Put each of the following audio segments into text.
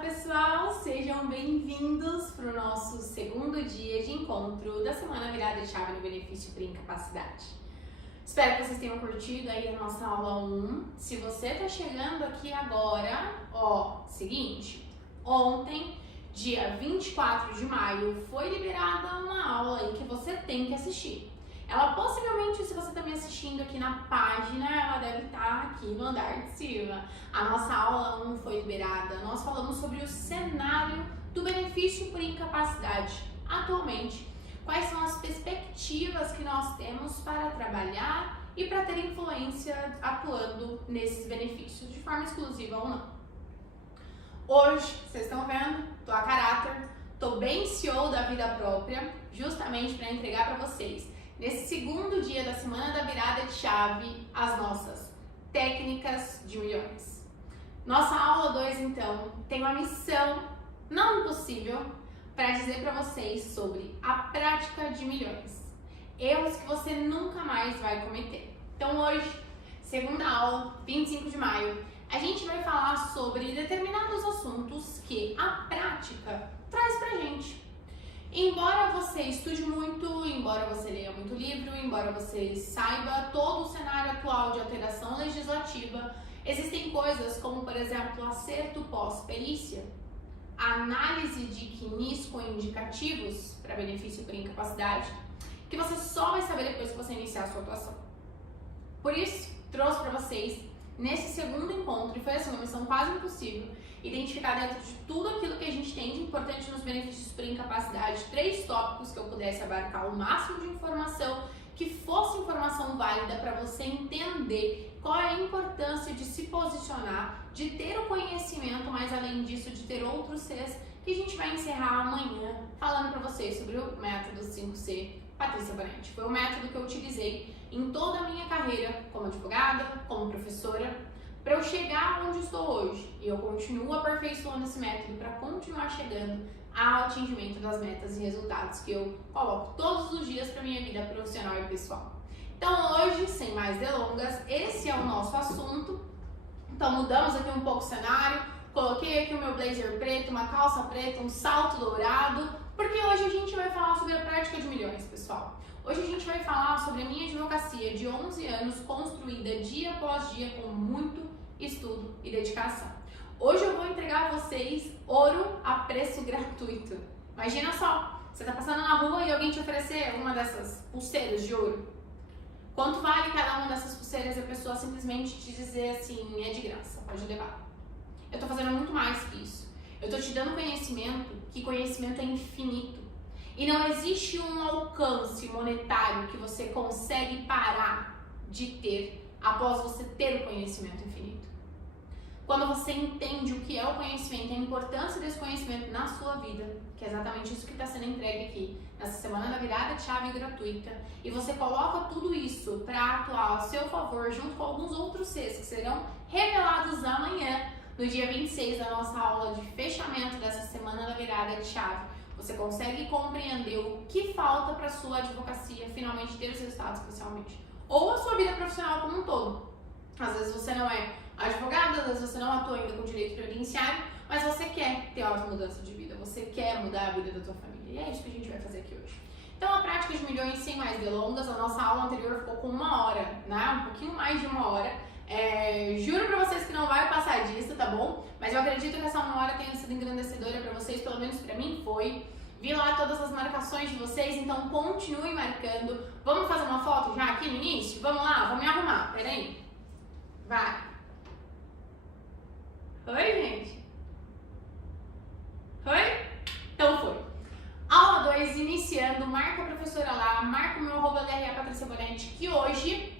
pessoal, sejam bem-vindos para o nosso segundo dia de encontro da semana virada de chave no benefício por incapacidade. Espero que vocês tenham curtido aí a nossa aula 1. Se você está chegando aqui agora, seguinte, ontem, dia 24 de maio, foi liberada uma aula aí que você tem que assistir. Ela possivelmente, se você está me assistindo aqui na página, ela deve estar aqui no andar de cima. A nossa aula 1 foi liberada. Nós falamos sobre o cenário do benefício por incapacidade atualmente. Quais são as perspectivas que nós temos para trabalhar e para ter influência atuando nesses benefícios, de forma exclusiva ou não. Hoje, vocês estão vendo, tô a caráter, tô bem CEO da vida própria, justamente para entregar para vocês, nesse segundo dia da semana da virada de chave, as nossas técnicas de milhões. Nossa aula 2, então, tem uma missão não impossível para dizer para vocês sobre a prática de milhões. Erros que você nunca mais vai cometer. Então hoje, segunda aula, 25 de maio, a gente vai falar sobre determinados assuntos que a prática traz pra gente. Embora você estude muito, embora você leia muito livro, embora você saiba todo o cenário atual de alteração legislativa, existem coisas como, por exemplo, acerto pós-perícia, análise de CNIS com indicativos para benefício por incapacidade, que você só vai saber depois que você iniciar a sua atuação. Por isso, trouxe para vocês, nesse segundo encontro, e foi assim, uma missão quase impossível, identificar dentro de tudo aquilo que a gente tem de importante nos benefícios por incapacidade, 3 tópicos que eu pudesse abarcar o máximo de informação, que fosse informação válida para você entender qual é a importância de se posicionar, de ter o conhecimento, mas além disso, de ter outros Cs, que a gente vai encerrar amanhã falando para vocês sobre o método 5C Patrícia Bonetti. Foi o método que eu utilizei em toda a minha carreira como advogada, como professora, para eu chegar onde estou hoje. E eu continuo aperfeiçoando esse método para continuar chegando ao atingimento das metas e resultados que eu coloco todos os dias para minha vida profissional e pessoal. Então hoje, sem mais delongas, esse é o nosso assunto. Então mudamos aqui um pouco o cenário, coloquei aqui o meu blazer preto, uma calça preta, um salto dourado, porque hoje a gente vai falar sobre a prática de milhões, pessoal. Hoje a gente vai falar sobre a minha advocacia de 11 anos, construída dia após dia com muito estudo e dedicação. Hoje eu vou entregar a vocês ouro a preço gratuito. Imagina só, você está passando na rua e alguém te oferecer uma dessas pulseiras de ouro. Quanto vale cada uma dessas pulseiras e a pessoa simplesmente te dizer assim, é de graça, pode levar. Eu estou fazendo muito mais que isso. Eu estou te dando conhecimento, que conhecimento é infinito. E não existe um alcance monetário que você consegue parar de ter após você ter o conhecimento infinito. Quando você entende o que é o conhecimento, a importância desse conhecimento na sua vida, que é exatamente isso que está sendo entregue aqui, nessa semana da virada de chave gratuita, e você coloca tudo isso para atuar a seu favor, junto com alguns outros Cs que serão revelados amanhã, no dia 26 da nossa aula de fechamento dessa semana da virada de chave. Você consegue compreender o que falta para a sua advocacia finalmente ter os resultados que você almeja. Ou a sua vida profissional como um todo. Às vezes você não é advogado, às vezes você não atua ainda com direito previdenciário, mas você quer ter uma mudança de vida, você quer mudar a vida da tua família. E é isso que a gente vai fazer aqui hoje. Então, a prática de milhões, sem mais delongas, a nossa aula anterior ficou com 1 hora, né? Um pouquinho mais de 1 hora. Juro pra vocês que não vai passar disso, tá bom? Mas eu acredito que essa 1 hora tenha sido engrandecedora pra vocês, pelo menos pra mim foi. Vi lá todas as marcações de vocês, então continuem marcando. Vamos fazer uma foto já aqui no início? Vamos lá, vou me arrumar, peraí. Vai. Oi, gente? Oi? Então foi. Aula 2, iniciando, marca a professora lá, marca o meu @DRE Patrícia Bonetti, que hoje,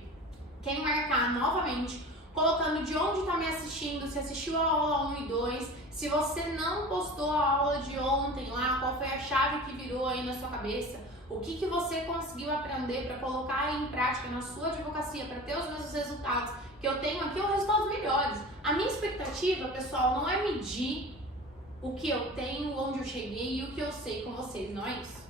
quem marcar novamente, colocando de onde está me assistindo, se assistiu a aula 1 e 2, se você não postou a aula de ontem lá, qual foi a chave que virou aí na sua cabeça, o que você conseguiu aprender para colocar aí em prática na sua advocacia, para ter os mesmos resultados que eu tenho aqui, ou resultados melhores. A minha expectativa, pessoal, não é medir o que eu tenho, onde eu cheguei e o que eu sei com vocês, não é isso.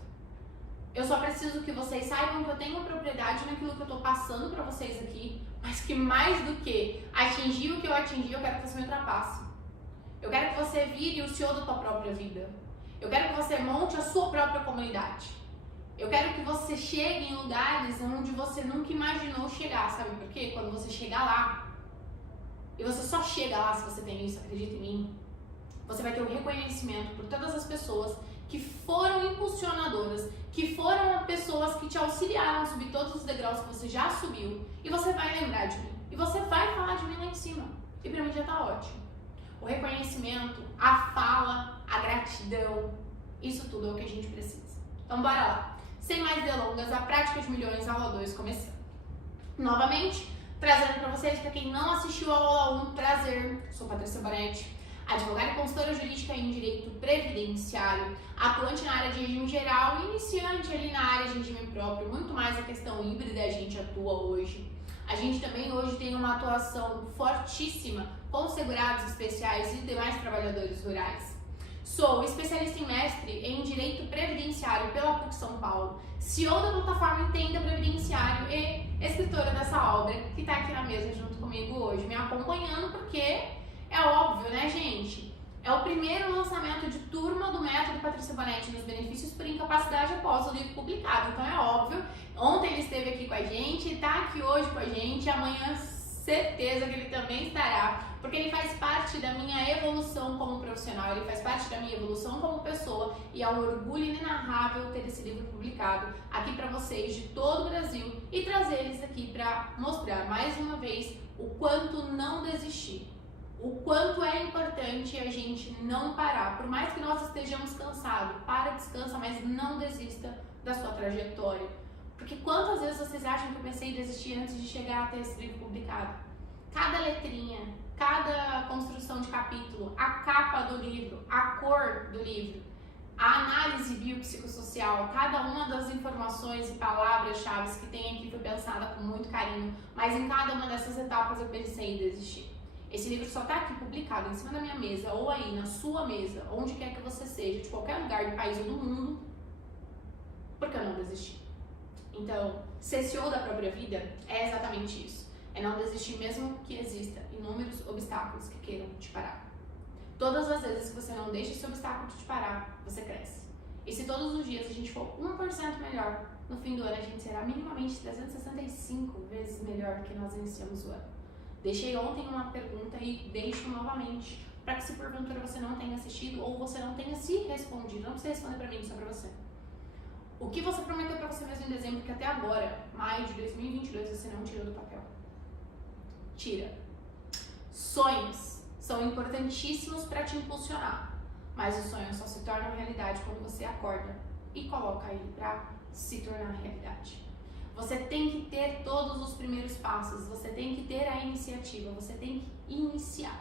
Eu só preciso que vocês saibam que eu tenho propriedade naquilo que eu estou passando para vocês aqui, mas que mais do que atingir o que eu atingi, eu quero que você me ultrapasse. Eu quero que você vire o CEO da tua própria vida. Eu quero que você monte a sua própria comunidade. Eu quero que você chegue em lugares onde você nunca imaginou chegar, sabe por quê? Quando você chegar lá, e você só chega lá se você tem isso, acredita em mim, você vai ter o reconhecimento por todas as pessoas que foram impulsionadoras, que foram pessoas que te auxiliaram a subir todos os degraus que você já subiu, e você vai lembrar de mim. E você vai falar de mim lá em cima. E pra mim já tá ótimo. O reconhecimento, a fala, a gratidão, isso tudo é o que a gente precisa. Então bora lá. Sem mais delongas, a prática de milhões, aula 2 começando. Novamente, trazendo para vocês, para quem não assistiu a aula 1, prazer, sou Patrícia Bonetti, advogada e consultora jurídica em direito previdenciário, atuante na área de regime geral e iniciante ali na área de regime próprio, muito mais a questão híbrida a gente atua hoje. A gente também hoje tem uma atuação fortíssima com segurados especiais e demais trabalhadores rurais. Sou especialista em mestre em Direito Previdenciário pela PUC São Paulo, CEO da plataforma Entenda Previdenciário e escritora dessa obra que está aqui na mesa junto comigo hoje, me acompanhando porque é óbvio, né, gente? É o primeiro lançamento de turma do método Patrícia Bonetti nos benefícios por incapacidade após o livro publicado. Então é óbvio, ontem ele esteve aqui com a gente, está aqui hoje com a gente, amanhã certeza que ele também estará, porque ele faz parte da minha evolução como profissional, ele faz parte da minha evolução como pessoa e é um orgulho inenarrável ter esse livro publicado aqui para vocês de todo o Brasil e trazer eles aqui para mostrar mais uma vez o quanto não desistir, o quanto é importante a gente não parar, por mais que nós estejamos cansados, para, descansa, mas não desista da sua trajetória. Porque quantas vezes vocês acham que eu pensei em desistir antes de chegar até esse livro publicado? Cada letrinha, cada construção de capítulo, a capa do livro, a cor do livro, a análise biopsicossocial, cada uma das informações e palavras-chave que tem aqui foi pensada com muito carinho, mas em cada uma dessas etapas eu pensei em desistir. Esse livro só está aqui publicado em cima da minha mesa ou aí na sua mesa, onde quer que você seja, de qualquer lugar do país ou do mundo, porque eu não desisti. Então, ser CEO da própria vida é exatamente isso. É não desistir mesmo que exista inúmeros obstáculos que queiram te parar. Todas as vezes que você não deixa esse obstáculo te parar, você cresce. E se todos os dias a gente for 1% melhor, no fim do ano a gente será minimamente 365 vezes melhor que nós iniciamos o ano. Deixei ontem uma pergunta e deixo novamente, para que se porventura você não tenha assistido ou você não tenha se respondido, não precisa responder para mim, só para você. O que você prometeu para você mesmo em dezembro, que até agora, maio de 2022, você não tirou do papel? Tira. Sonhos são importantíssimos para te impulsionar, mas os sonhos só se tornam realidade quando você acorda e coloca ele para se tornar realidade. Você tem que ter todos os primeiros passos, você tem que ter a iniciativa, você tem que iniciar.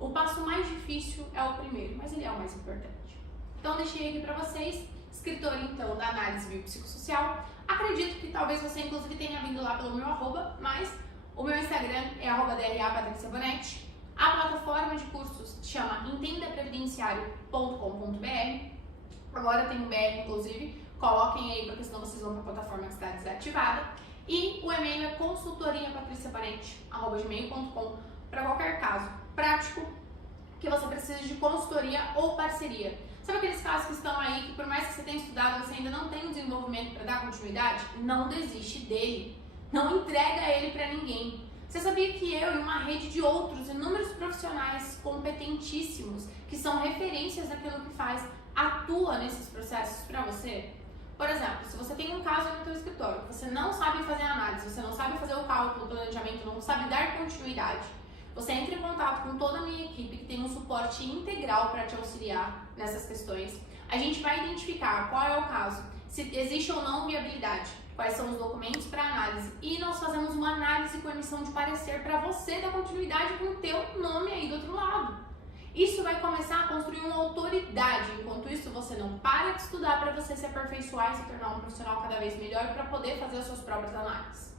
O passo mais difícil é o primeiro, mas ele é o mais importante. Então deixei aqui para vocês, escritora então da análise biopsicossocial. Acredito que talvez você inclusive tenha vindo lá pelo meu arroba, mas o meu Instagram é @DRA_Patrícia_Bonetti. A plataforma de cursos se chama entendaprevidenciario.com.br. Agora tem o BR inclusive, coloquem aí porque senão vocês vão para a plataforma que está desativada. E o e-mail é consultoriapatriciabonetti@gmail.com para qualquer caso prático que você precise de consultoria ou parceria. Sabe aqueles casos que estão aí que por mais que você tenha estudado, você ainda não tem um desenvolvimento para dar continuidade? Não desiste dele. Não entrega ele para ninguém. Você sabia que eu e uma rede de outros inúmeros profissionais competentíssimos, que são referências naquilo que faz, atua nesses processos para você? Por exemplo, se você tem um caso no seu escritório, você não sabe fazer análise, você não sabe fazer o cálculo, o planejamento, não sabe dar continuidade, você entra em contato com toda a minha equipe que tem um suporte integral para te auxiliar nessas questões. A gente vai identificar qual é o caso, se existe ou não viabilidade, quais são os documentos para análise e nós fazemos uma análise com emissão de parecer para você dar continuidade com o teu nome aí do outro lado. Isso vai começar a construir uma autoridade, enquanto isso você não para de estudar para você se aperfeiçoar e se tornar um profissional cada vez melhor para poder fazer as suas próprias análises.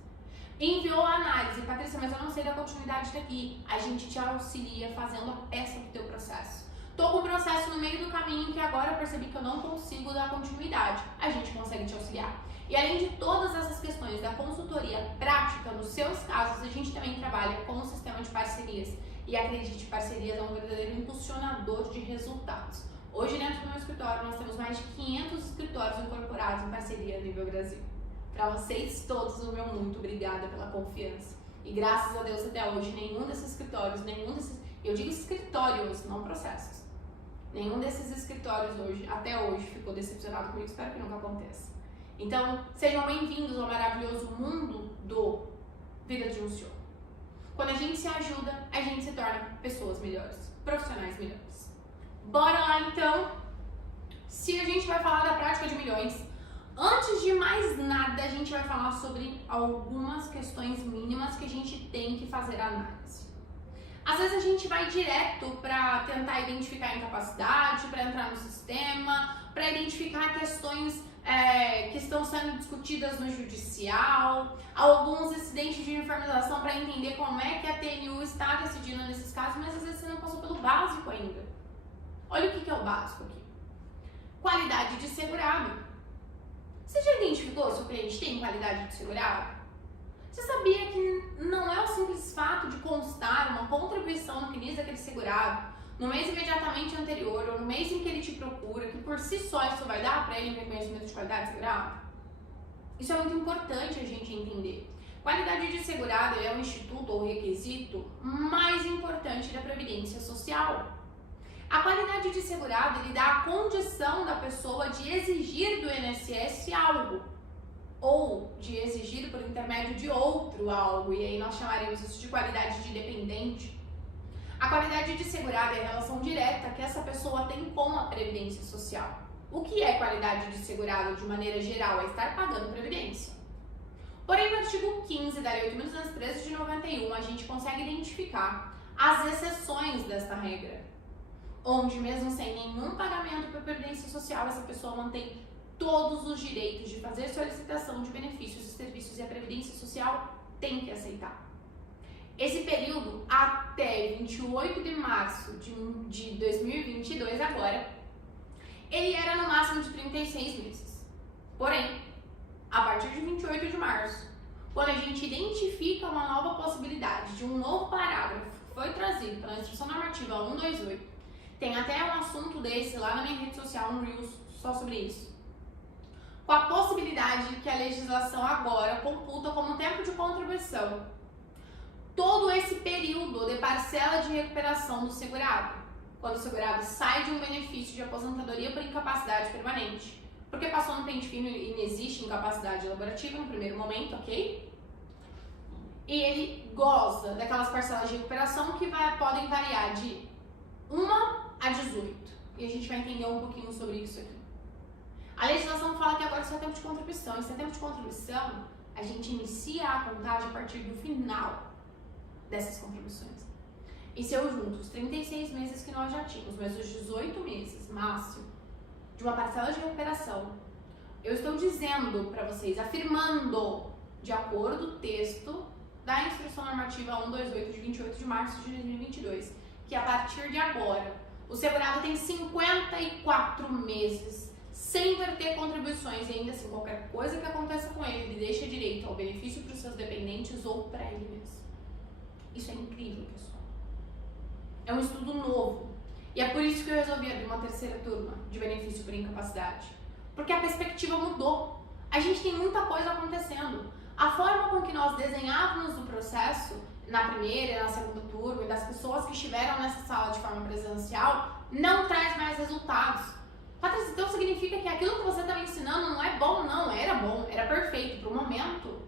Enviou a análise, Patrícia, mas eu não sei da continuidade daqui. A gente te auxilia fazendo a peça do teu processo. Tô com um processo no meio do caminho que agora eu percebi que eu não consigo dar continuidade. A gente consegue te auxiliar. E além de todas essas questões da consultoria prática nos seus casos, a gente também trabalha com o sistema de parceria parcerias. E acredite, parcerias é um verdadeiro impulsionador de resultados. Hoje, dentro do meu escritório, nós temos mais de 500 escritórios incorporados em parceria a nível Brasil. Para vocês todos, o meu muito obrigada pela confiança. E graças a Deus, até hoje, nenhum desses escritórios, eu digo escritórios, não processos. Nenhum desses escritórios hoje, até hoje, ficou decepcionado comigo. Espero que nunca aconteça. Então, sejam bem-vindos ao maravilhoso mundo do Vida de um CEO. Quando a gente se ajuda, a gente se torna pessoas melhores, profissionais melhores. Bora lá, então. Se a gente vai falar da prática de milhões, antes de mais nada, a gente vai falar sobre algumas questões mínimas que a gente tem que fazer análise. Às vezes a gente vai direto para tentar identificar a incapacidade, para entrar no sistema, para identificar questões que estão sendo discutidas no judicial, alguns incidentes de informação para entender como é que a TNU está decidindo nesses casos, mas às vezes você não passou pelo básico ainda. Olha o que é o básico aqui. Qualidade de segurado. Você já identificou se o cliente tem qualidade de segurado? Você sabia que não é o simples fato de constar uma contribuição no CNIS daquele segurado no mês imediatamente anterior ou no mês em que ele te procura, que por si só isso vai dar para ele um reconhecimento de qualidade de segurado? Isso é muito importante a gente entender. Qualidade de segurado é um instituto ou requisito mais importante da Previdência Social. A qualidade de segurado, ele dá a condição da pessoa de exigir do INSS algo, ou de exigir por intermédio de outro algo, e aí nós chamaremos isso de qualidade de dependente. A qualidade de segurado é a relação direta que essa pessoa tem com a Previdência Social. O que é qualidade de segurado de maneira geral? É estar pagando Previdência. Porém, no artigo 15 da Lei 8.213 de 91, a gente consegue identificar as exceções desta regra, onde mesmo sem nenhum pagamento para a Previdência Social, essa pessoa mantém todos os direitos de fazer solicitação de benefícios e serviços, e a Previdência Social tem que aceitar. Esse período, até 28 de março de 2022 agora, ele era no máximo de 36 meses. Porém, a partir de 28 de março, quando a gente identifica uma nova possibilidade de um novo parágrafo que foi trazido pela Instrução Normativa 128, tem até um assunto desse lá na minha rede social, um Reels, só sobre isso. Com a possibilidade que a legislação agora computa como tempo de contribuição todo esse período de parcela de recuperação do segurado, quando o segurado sai de um benefício de aposentadoria por incapacidade permanente, porque passou no pente fino e não existe incapacidade laborativa no primeiro momento, ok? E ele goza daquelas parcelas de recuperação que podem variar de 1 a 18, e a gente vai entender um pouquinho sobre isso aqui. A legislação fala que agora isso é tempo de contribuição, e se é tempo de contribuição, a gente inicia a contagem a partir do final dessas contribuições. E se eu junto os 36 meses que nós já tínhamos, mas os 18 meses máximo de uma parcela de recuperação, eu estou dizendo para vocês, afirmando, de acordo com o texto da Instrução Normativa 128 de 28 de março de 2022, que a partir de agora, o segurado tem 54 meses sem ter contribuições, e ainda assim, qualquer coisa que aconteça com ele, ele deixa direito ao benefício para os seus dependentes ou para ele mesmo. Isso é incrível, pessoal. É um estudo novo. E é por isso que eu resolvi abrir uma terceira turma de benefício por incapacidade. Porque a perspectiva mudou. A gente tem muita coisa acontecendo. A forma com que nós desenhávamos o processo na primeira e na segunda turma, e das pessoas que estiveram nessa sala de forma presencial, não traz mais resultados. Patrícia, então significa que aquilo que você estava ensinando não é bom? Não, era perfeito para o momento.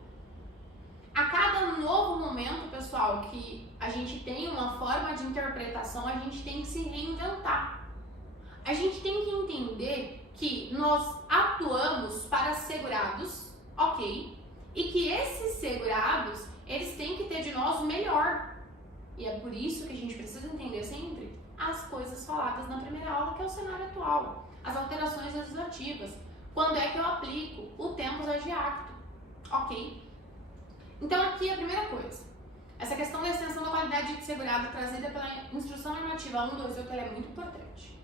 A cada novo momento, pessoal, que a gente tem uma forma de interpretação, a gente tem que se reinventar. A gente tem que entender que nós atuamos para segurados, ok? E que esses segurados, eles têm que ter de nós o melhor. E é por isso que a gente precisa entender sempre as coisas faladas na primeira aula, que é o cenário atual. As alterações legislativas. Quando é que eu aplico o tempus ad acto, ok? Então aqui a primeira coisa, essa questão da extensão da qualidade de segurado trazida pela Instrução Normativa 128, ela é muito importante.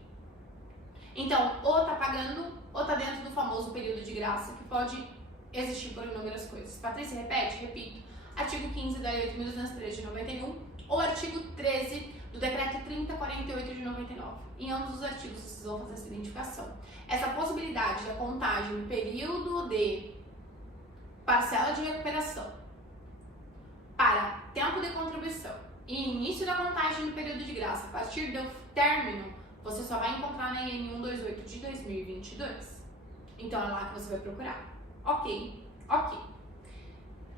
Então, ou está pagando, ou está dentro do famoso período de graça, que pode existir por inúmeras coisas. Patrícia, repete? Repito. Artigo 15 da Lei 8.213 de 91, ou artigo 13 do Decreto 3048 de 99. Em ambos os artigos vocês vão fazer essa identificação. Essa possibilidade da contagem do período de parcela de recuperação para tempo de contribuição e início da contagem do período de graça a partir do término, você só vai encontrar na IN 128 de 2022. Então é lá que você vai procurar. Ok.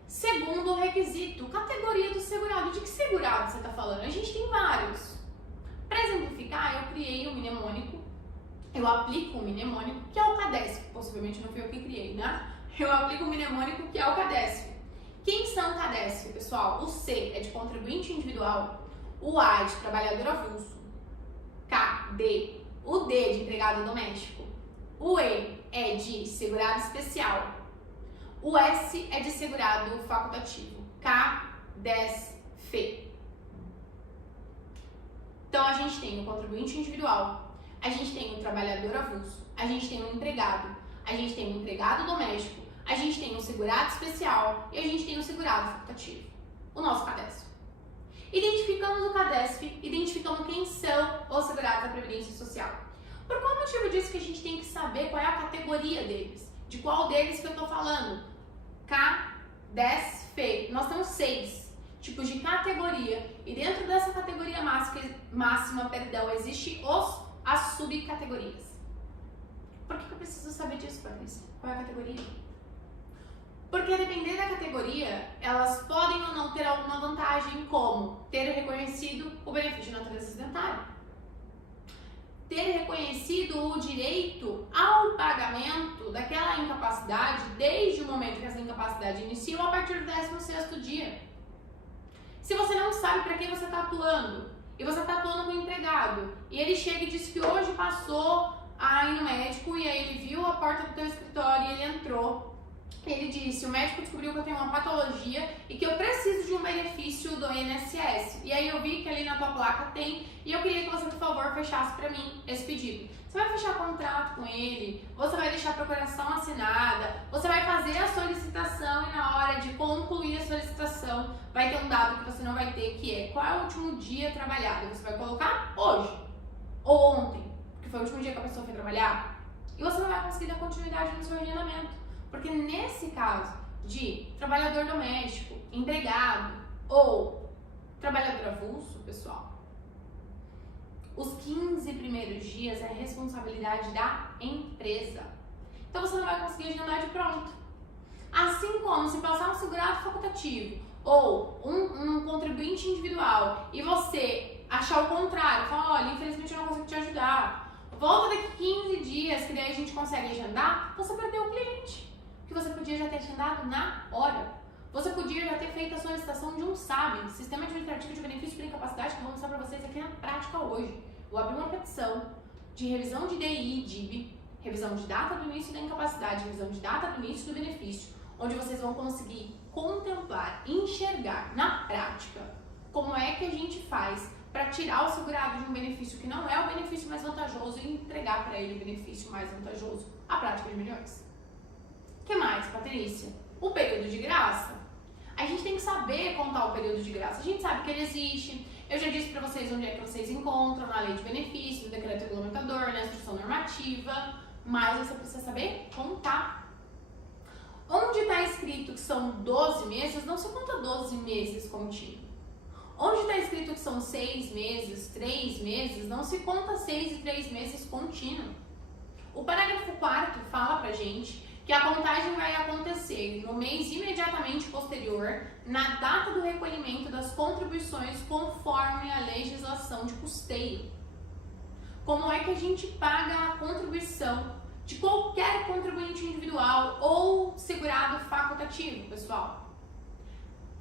Segundo requisito, categoria do segurado. De que segurado você está falando? A gente tem vários. Para exemplificar, eu criei um mnemônico, eu aplico um mnemônico que é o CADESF. Possivelmente não fui eu que criei, né? Eu aplico um mnemônico que é o CADESF. Quem são CADESF, pessoal? O C é de contribuinte individual, o A é de trabalhador avulso, o D de empregado doméstico, o E é de segurado especial, o S é de segurado facultativo, CADESF. Então a gente tem o contribuinte individual, a gente tem o trabalhador avulso, a gente tem o empregado, a gente tem o empregado doméstico, a gente tem o segurado especial e a gente tem o segurado facultativo, o nosso CADESF. Identificamos o CADESF, identificamos quem são os segurados da Previdência Social. Por qual motivo disso que a gente tem que saber qual é a categoria deles? De qual deles que eu estou falando? CADESF. Nós temos 6 tipos de categoria e dentro dessa categoria máxima, existem as subcategorias. Por que eu preciso saber disso, Patrícia? Qual é a categoria? Porque a depender da categoria, elas podem ou não ter alguma vantagem, como ter reconhecido o benefício de natureza acidentária, ter reconhecido o direito ao pagamento daquela incapacidade desde o momento que essa incapacidade inicia ou a partir do 16º dia. Se você não sabe para quem você está atuando, e você está atuando com o empregado, e ele chega e diz que hoje passou a ir no médico, e aí ele viu a porta do teu escritório e ele entrou, ele disse, o médico descobriu que eu tenho uma patologia e que eu preciso de um benefício do INSS. E aí eu vi que ali na tua placa tem, e eu queria que você, por favor, fechasse para mim esse pedido. Você vai fechar contrato com ele, você vai deixar a procuração assinada, você vai fazer a solicitação e na hora de concluir a solicitação vai ter um dado que você não vai ter, que é qual é o último dia trabalhado. Você vai colocar hoje ou ontem, que foi o último dia que a pessoa foi trabalhar, e você não vai conseguir dar continuidade no seu agendamento. Porque nesse caso de trabalhador doméstico, empregado ou trabalhador avulso, pessoal, os 15 primeiros dias é responsabilidade da empresa. Então você não vai conseguir agendar de pronto. Assim como se passar um segurado facultativo ou um contribuinte individual e você achar o contrário, falar, olha, infelizmente eu não consigo te ajudar, volta daqui 15 dias que daí a gente consegue agendar, você perdeu o cliente. Que você podia já ter agendado na hora. Você podia já ter feito a solicitação de um SAB, Sistema Administrativo de Benefício por Incapacidade, que eu vou mostrar para vocês aqui na prática hoje. Vou abrir uma petição de revisão de DI e DIB, revisão de data do início da incapacidade, revisão de data do início do benefício, onde vocês vão conseguir contemplar, enxergar na prática como é que a gente faz para tirar o segurado de um benefício que não é o benefício mais vantajoso e entregar para ele o benefício mais vantajoso, a prática de milhões. O que mais, Patrícia? O período de graça. A gente tem que saber contar o período de graça. A gente sabe que ele existe. Eu já disse para vocês onde é que vocês encontram na lei de benefícios, no decreto regulamentador, na instrução normativa, mas você precisa saber contar. Onde está escrito que são 12 meses, não se conta 12 meses contínuo. Onde está escrito que são 6 meses, 3 meses, não se conta 6 e 3 meses contínuo. O parágrafo 4º fala pra gente que a contagem vai acontecer no mês imediatamente posterior, na data do recolhimento das contribuições conforme a legislação de custeio. Como é que a gente paga a contribuição de qualquer contribuinte individual ou segurado facultativo, pessoal?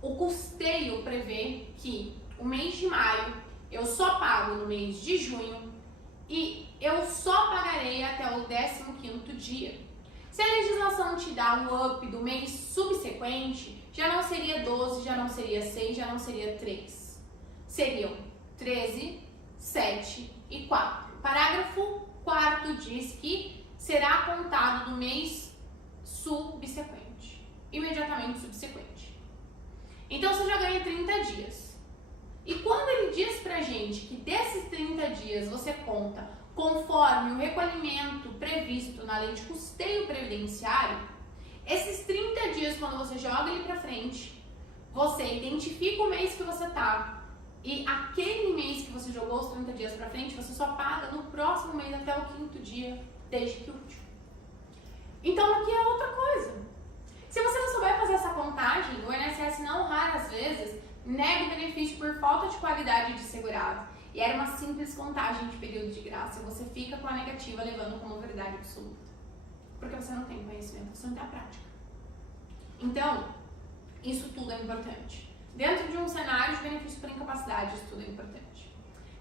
O custeio prevê que o mês de maio eu só pago no mês de junho e eu só pagarei até o 15º dia. Se a legislação te dá um up do mês subsequente, já não seria 12, já não seria 6, já não seria 3. Seriam 13, 7 e 4. Parágrafo 4º diz que será contado no mês subsequente, imediatamente subsequente. Então você já ganha 30 dias. E quando ele diz pra gente que desses 30 dias você conta conforme o recolhimento previsto na lei de custeio previdenciário, esses 30 dias, quando você joga ele pra frente, você identifica o mês que você tá, e aquele mês que você jogou os 30 dias pra frente, você só paga no próximo mês até o 5º dia, desde que útil. Então aqui é outra coisa. Se você não souber fazer essa contagem, o INSS não raras vezes nega o benefício por falta de qualidade de segurado. E era uma simples contagem de período de graça. E você fica com a negativa levando como verdade absoluta. Porque você não tem conhecimento, você não tem a prática. Então, isso tudo é importante. Dentro de um cenário de benefício por incapacidade, isso tudo é importante.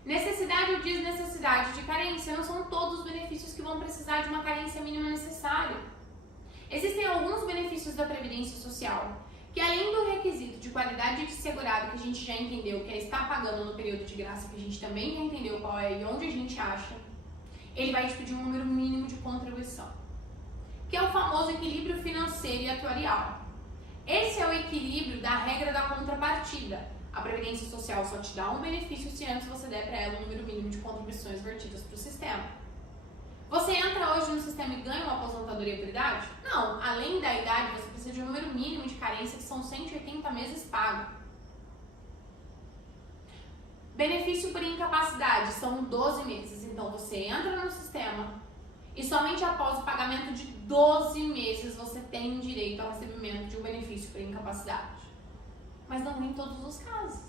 Necessidade ou desnecessidade de carência não são todos os benefícios que vão precisar de uma carência mínima necessária. Existem alguns benefícios da Previdência Social que, além do requisito de qualidade de segurado que a gente já entendeu, que é estar pagando no período de graça, que a gente também já entendeu qual é e onde a gente acha, ele vai te pedir um número mínimo de contribuição, que é o famoso equilíbrio financeiro e atuarial. Esse é o equilíbrio da regra da contrapartida. A Previdência Social só te dá um benefício se antes você der para ela um número mínimo de contribuições vertidas para o sistema. Você entra hoje no sistema e ganha uma aposentadoria por idade? Não. Além da idade, você precisa de um número mínimo de carência, que são 180 meses pago. Benefício por incapacidade são 12 meses. Então, você entra no sistema e somente após o pagamento de 12 meses você tem direito ao recebimento de um benefício por incapacidade. Mas não em todos os casos.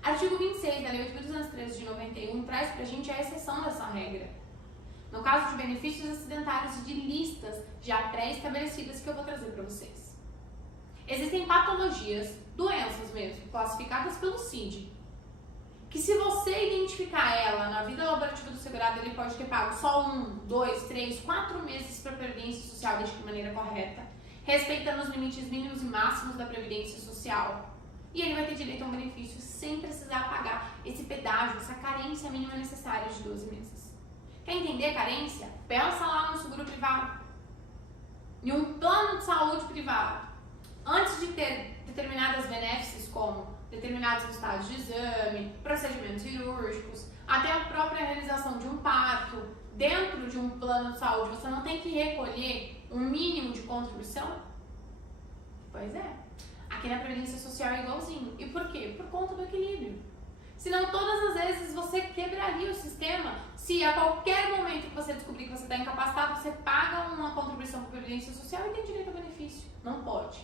Artigo 26 da Lei 8.213 de 91 traz pra gente a exceção dessa regra. No caso de benefícios acidentários e de listas já pré-estabelecidas que eu vou trazer para vocês. Existem patologias, doenças mesmo, classificadas pelo CID, que se você identificar ela na vida laborativa do segurado, ele pode ter pago só 1, 2, 3, 4 meses para a Previdência Social, desde de maneira correta, respeitando os limites mínimos e máximos da Previdência Social. E ele vai ter direito a um benefício sem precisar pagar esse pedágio, essa carência mínima necessária de 12 meses. Quer entender carência? Pensa lá no seguro privado, em um plano de saúde privado. Antes de ter determinadas benéficas como determinados resultados de exame, procedimentos cirúrgicos, até a própria realização de um parto, dentro de um plano de saúde, você não tem que recolher um mínimo de contribuição? Pois é. Aqui na Previdência Social é igualzinho. E por quê? Por conta do equilíbrio. Senão, todas as vezes você quebraria o sistema se a qualquer momento que você descobrir que você está incapacitado, você paga uma contribuição para a Previdência Social e tem direito ao benefício. Não pode.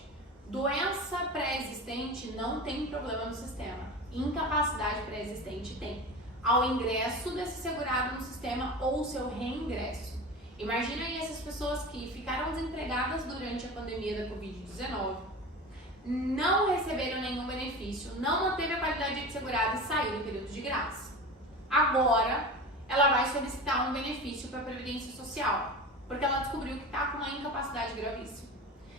Doença pré-existente não tem problema no sistema. Incapacidade pré-existente tem. Ao ingresso desse segurado no sistema ou seu reingresso. Imagina aí essas pessoas que ficaram desempregadas durante a pandemia da Covid-19, não receberam nenhum benefício, não manteve a qualidade de segurado e saiu do período de graça. Agora, ela vai solicitar um benefício para a Previdência Social, porque ela descobriu que está com uma incapacidade gravíssima.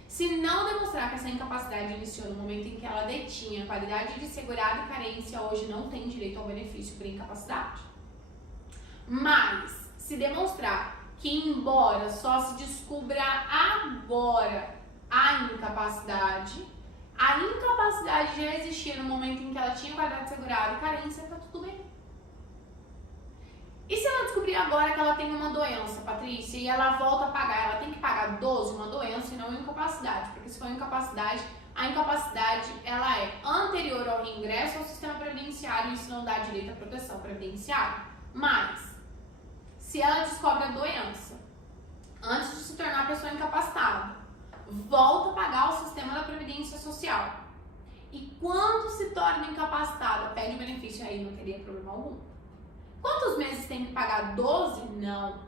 Se não demonstrar que essa incapacidade iniciou no momento em que ela detinha qualidade de segurado e carência, hoje não tem direito ao benefício por incapacidade. Mas, se demonstrar que, embora só se descubra agora a incapacidade já existia no momento em que ela tinha qualidade de segurado e carência, tá tudo bem. E se ela descobrir agora que ela tem uma doença, Patrícia, e ela volta a pagar, ela tem que pagar 12, uma doença e não uma incapacidade, porque se for incapacidade, a incapacidade ela é anterior ao reingresso ao sistema previdenciário e isso não dá direito à proteção previdenciária. Mas, se ela descobre a doença antes de se tornar pessoa incapacitada, volta a pagar o sistema da Previdência Social. E quando se torna incapacitada, pede o benefício, aí não teria problema algum. Quantos meses tem que pagar? 12? Não.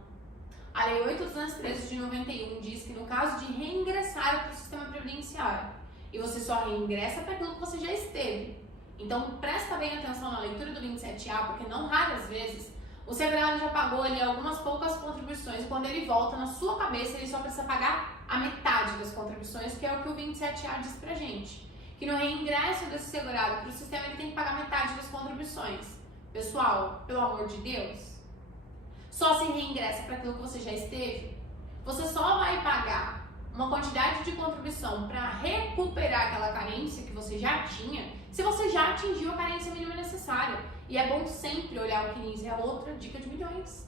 A Lei 8.213 de 91 diz que no caso de reingressar para o sistema previdenciário, e você só reingressa para aquilo que você já esteve. Então, presta bem atenção na leitura do 27A, porque não raras vezes o segurado já pagou ali algumas poucas contribuições e quando ele volta, na sua cabeça, ele só precisa pagar a metade das contribuições, que é o que o 27A diz pra gente. Que no reingresso desse segurado para o sistema, ele tem que pagar metade das contribuições. Pessoal, pelo amor de Deus, só se reingressa para aquilo que você já esteve. Você só vai pagar uma quantidade de contribuição para recuperar aquela carência que você já tinha se você já atingiu a carência mínima necessária. E é bom sempre olhar o CNIS, é outra dica de milhões.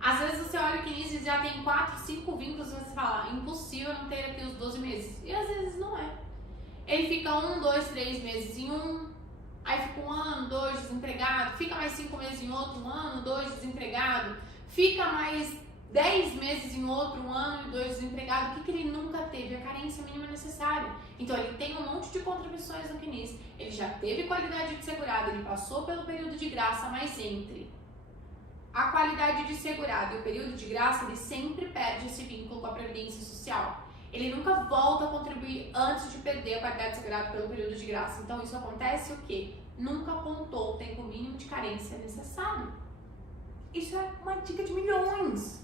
Às vezes você olha o CNIS e já tem 4, 5 vínculos e você fala, impossível não ter aqui os 12 meses. E às vezes não é. Ele fica 1, 2, 3 meses em um, aí fica 1 ano, 2 desempregado, fica mais 5 meses em outro, 1 ano, 2 desempregado, fica mais 10 meses em outro, 1 ano e 2 desempregado. O que ele nunca teve? A carência mínima necessária. Então ele tem um monte de contribuições no CNIS, ele já teve qualidade de segurado, ele passou pelo período de graça, mas entre a qualidade de segurado e o período de graça, ele sempre perde esse vínculo com a Previdência Social. Ele nunca volta a contribuir antes de perder a qualidade de segurado pelo período de graça. Então isso acontece o quê? Nunca apontou o tempo mínimo de carência necessário. Isso é uma dica de milhões.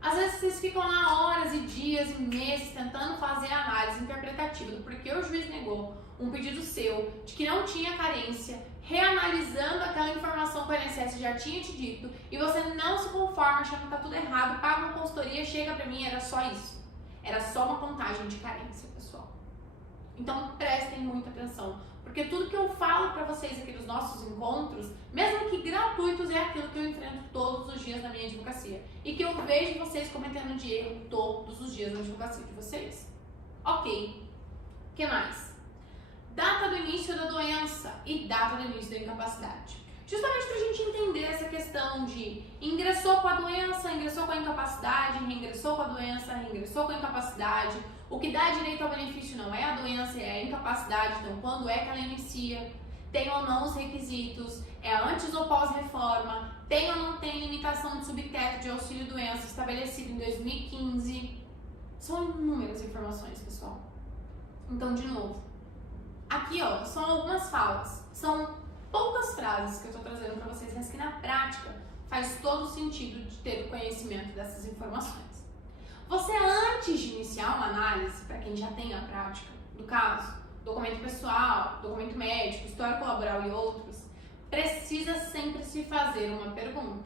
Às vezes vocês ficam lá horas e dias e meses tentando fazer a análise interpretativa do porquê o juiz negou um pedido seu de que não tinha carência, reanalisando aquela informação que o INSS já tinha te dito, e você não se conforma achando que tá tudo errado, paga uma consultoria, chega pra mim, era só isso. Era só uma contagem de carência, pessoal. Então prestem muita atenção, porque tudo que eu falo pra vocês aqui nos nossos encontros, mesmo que gratuitos, é aquilo que eu enfrento todos os dias na minha advocacia e que eu vejo vocês cometendo de erro todos os dias na advocacia de vocês. Ok. O que mais? Data do início da doença e data do início da incapacidade. Justamente pra gente entender essa questão de ingressou com a doença, ingressou com a incapacidade, reingressou com a doença, reingressou com a incapacidade. O que dá direito ao benefício não é a doença, é a incapacidade. Então, quando é que ela inicia? Tem ou não os requisitos? É antes ou pós-reforma? Tem ou não tem limitação de subteto de auxílio-doença estabelecido em 2015? São inúmeras informações, pessoal. Então, de novo, aqui ó, são algumas falas. São poucas frases que eu estou trazendo para vocês, mas que na prática faz todo sentido de ter o conhecimento dessas informações. Você, antes de iniciar uma análise, para quem já tem a prática do caso, documento pessoal, documento médico, histórico laboral e outros, precisa sempre se fazer uma pergunta.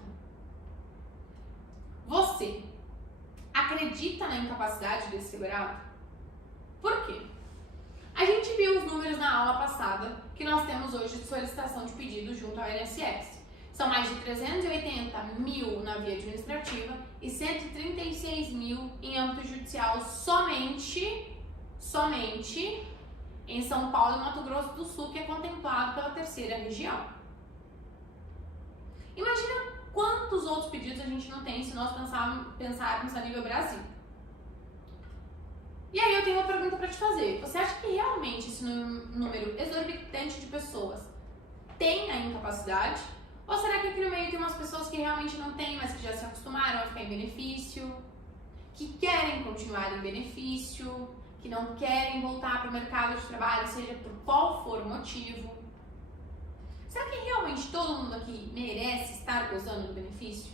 Você acredita na incapacidade desse segurado? Por quê? A gente viu os números na aula passada que nós temos hoje de solicitação de pedido junto ao INSS. São mais de 380 mil na via administrativa e 136 mil em âmbito judicial somente em São Paulo e Mato Grosso do Sul, que é contemplado pela terceira região. Imagina quantos outros pedidos a gente não tem se nós pensarmos a nível Brasil. E aí eu tenho uma pergunta para te fazer. Você acha que realmente esse número exorbitante de pessoas tem a incapacidade? Ou será que aqui no meio tem umas pessoas que realmente não têm, mas que já se acostumaram a ficar em benefício, que querem continuar em benefício, que não querem voltar para o mercado de trabalho, seja por qual for o motivo? Será que realmente todo mundo aqui merece estar gozando do benefício?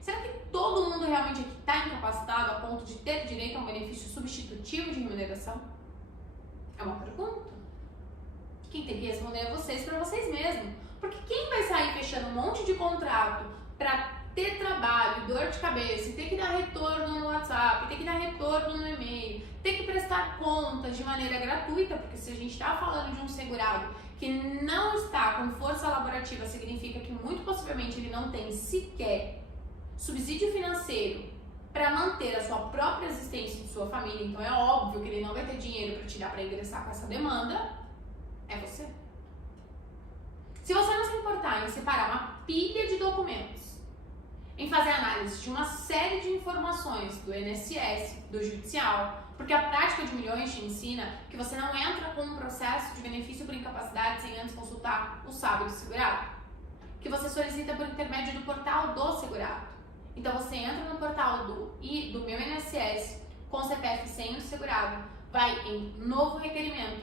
Será que todo mundo realmente aqui está incapacitado a ponto de ter direito a um benefício substitutivo de remuneração? É uma pergunta. Quem tem que responder é vocês para vocês mesmos. Porque quem vai sair fechando um monte de contrato para ter trabalho, dor de cabeça, ter que dar retorno no WhatsApp, ter que dar retorno no e-mail, ter que prestar contas de maneira gratuita, porque se a gente está falando de um segurado que não está com força laborativa, significa que muito possivelmente ele não tem sequer subsídio financeiro para manter a sua própria existência de sua família, então é óbvio que ele não vai ter dinheiro para tirar para ingressar com essa demanda, é você. Se você não se importar em separar uma pilha de documentos, em fazer análise de uma série de informações do INSS, do judicial, porque a prática de milhões te ensina que você não entra com um processo de benefício por incapacidade sem antes consultar o SAB do segurado, que você solicita por intermédio do portal do segurado. Então você entra no portal do meu INSS com o CPF sem o segurado, vai em novo requerimento,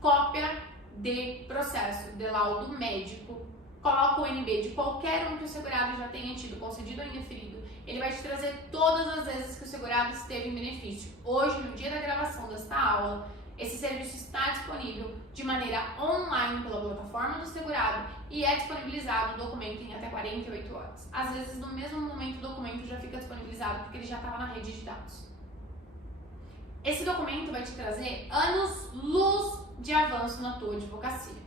cópia de processo de laudo médico, coloca o NB de qualquer um que o segurado já tenha tido, concedido ou indeferido. Ele vai te trazer todas as vezes que o segurado esteve em benefício. Hoje, no dia da gravação desta aula, esse serviço está disponível de maneira online pela plataforma do segurado e é disponibilizado o documento em até 48 horas. Às vezes, no mesmo momento, o documento já fica disponibilizado porque ele já estava na rede de dados. Esse documento vai te trazer anos-luz de avanço na tua advocacia.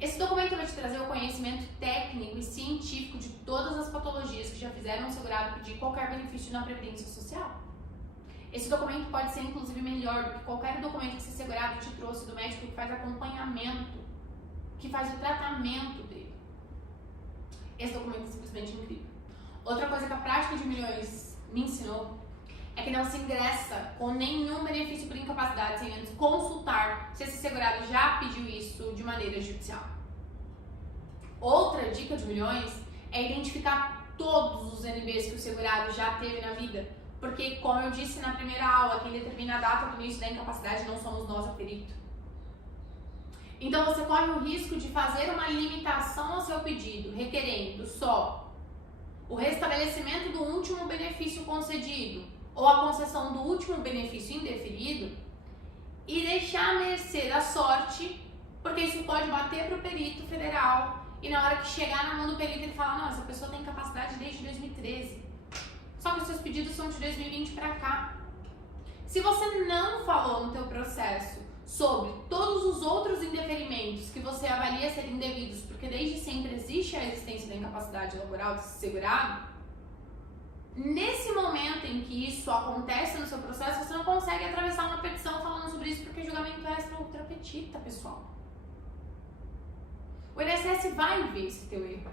Esse documento vai te trazer o conhecimento técnico e científico de todas as patologias que já fizeram o segurado pedir qualquer benefício na Previdência Social. Esse documento pode ser, inclusive, melhor do que qualquer documento que esse segurado te trouxe do médico que faz acompanhamento, que faz o tratamento dele. Esse documento é simplesmente incrível. Outra coisa que a prática de milhões me ensinou é que não se ingressa com nenhum benefício por incapacidade sem antes consultar se esse segurado já pediu isso de maneira judicial. Outra dica de milhões é identificar todos os NBs que o segurado já teve na vida, porque, como eu disse na primeira aula, quem determina a data do início da incapacidade não somos nós, a perito. Então você corre o risco de fazer uma limitação ao seu pedido, requerendo só o restabelecimento do último benefício concedido ou a concessão do último benefício indeferido e deixar a mercê da sorte, porque isso pode bater para o perito federal e na hora que chegar na mão do perito ele fala, não, essa pessoa tem incapacidade desde 2013, só que os seus pedidos são de 2020 para cá. Se você não falou no teu processo sobre todos os outros indeferimentos que você avalia serem indevidos, porque desde sempre existe a existência da incapacidade laboral desse segurado, nesse momento em que isso acontece no seu processo, você não consegue atravessar uma petição falando sobre isso, porque julgamento extra é ultra petita, pessoal. O INSS vai ver esse teu erro.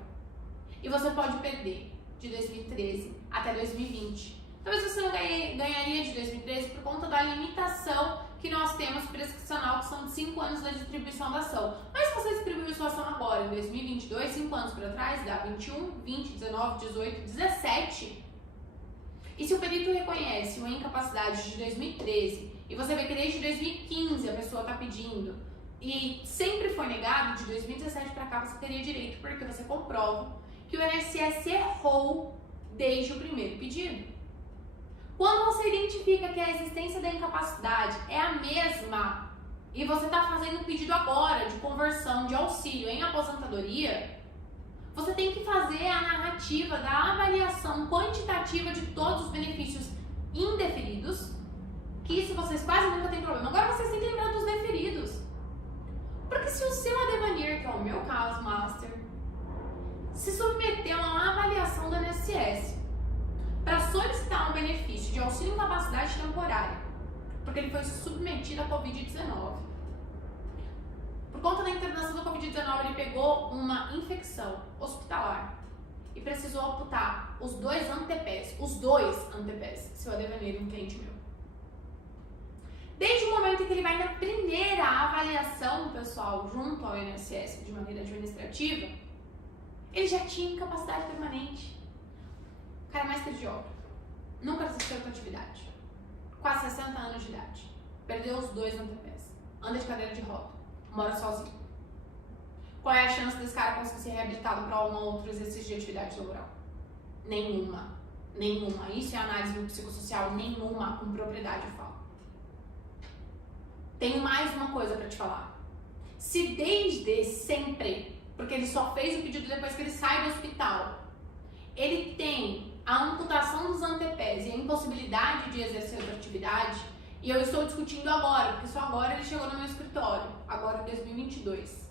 E você pode perder de 2013 até 2020. Talvez você não ganharia de 2013 por conta da limitação que nós temos prescricional, que são de 5 anos da distribuição da ação. Mas se você distribuiu sua ação agora, em 2022, 5 anos para trás, dá 21, 20, 19, 18, 17. E se o perito reconhece uma incapacidade de 2013 e você vê que desde 2015 a pessoa está pedindo e sempre foi negado, de 2017 para cá você teria direito, porque você comprova que o INSS errou desde o primeiro pedido. Quando você identifica que a existência da incapacidade é a mesma e você está fazendo um pedido agora de conversão de auxílio em aposentadoria, você tem que fazer a narrativa da avaliação quantitativa de todos os benefícios indeferidos, que isso vocês quase nunca têm problema. Agora vocês têm que lembrar dos deferidos. Porque se o seu advanir, que é o meu caso, Master, se submeteu a uma avaliação do INSS para solicitar um benefício de auxílio incapacidade temporária, porque ele foi submetido à Covid-19. Por conta da internação da Covid-19, ele pegou uma infecção hospitalar e precisou amputar os dois antepés, seu advenir, um cliente meu. Desde o momento em que ele vai na primeira avaliação, pessoal, junto ao INSS de maneira administrativa, ele já tinha incapacidade permanente. O cara é mestre de obra, nunca exerceu outra atividade, quase 60 anos de idade, perdeu os dois antepés, anda de cadeira de roda, mora sozinho. Qual é a chance desse cara conseguir ser reabilitado para um outro exercício de atividade laboral? Nenhuma. Isso é análise do psicossocial, nenhuma, com propriedade eu falo. Tenho mais uma coisa para te falar. Se desde sempre, porque ele só fez o pedido depois que ele sai do hospital, ele tem a amputação dos antepés e a impossibilidade de exercer outra atividade, e eu estou discutindo agora, porque só agora ele chegou no meu escritório, agora em 2022.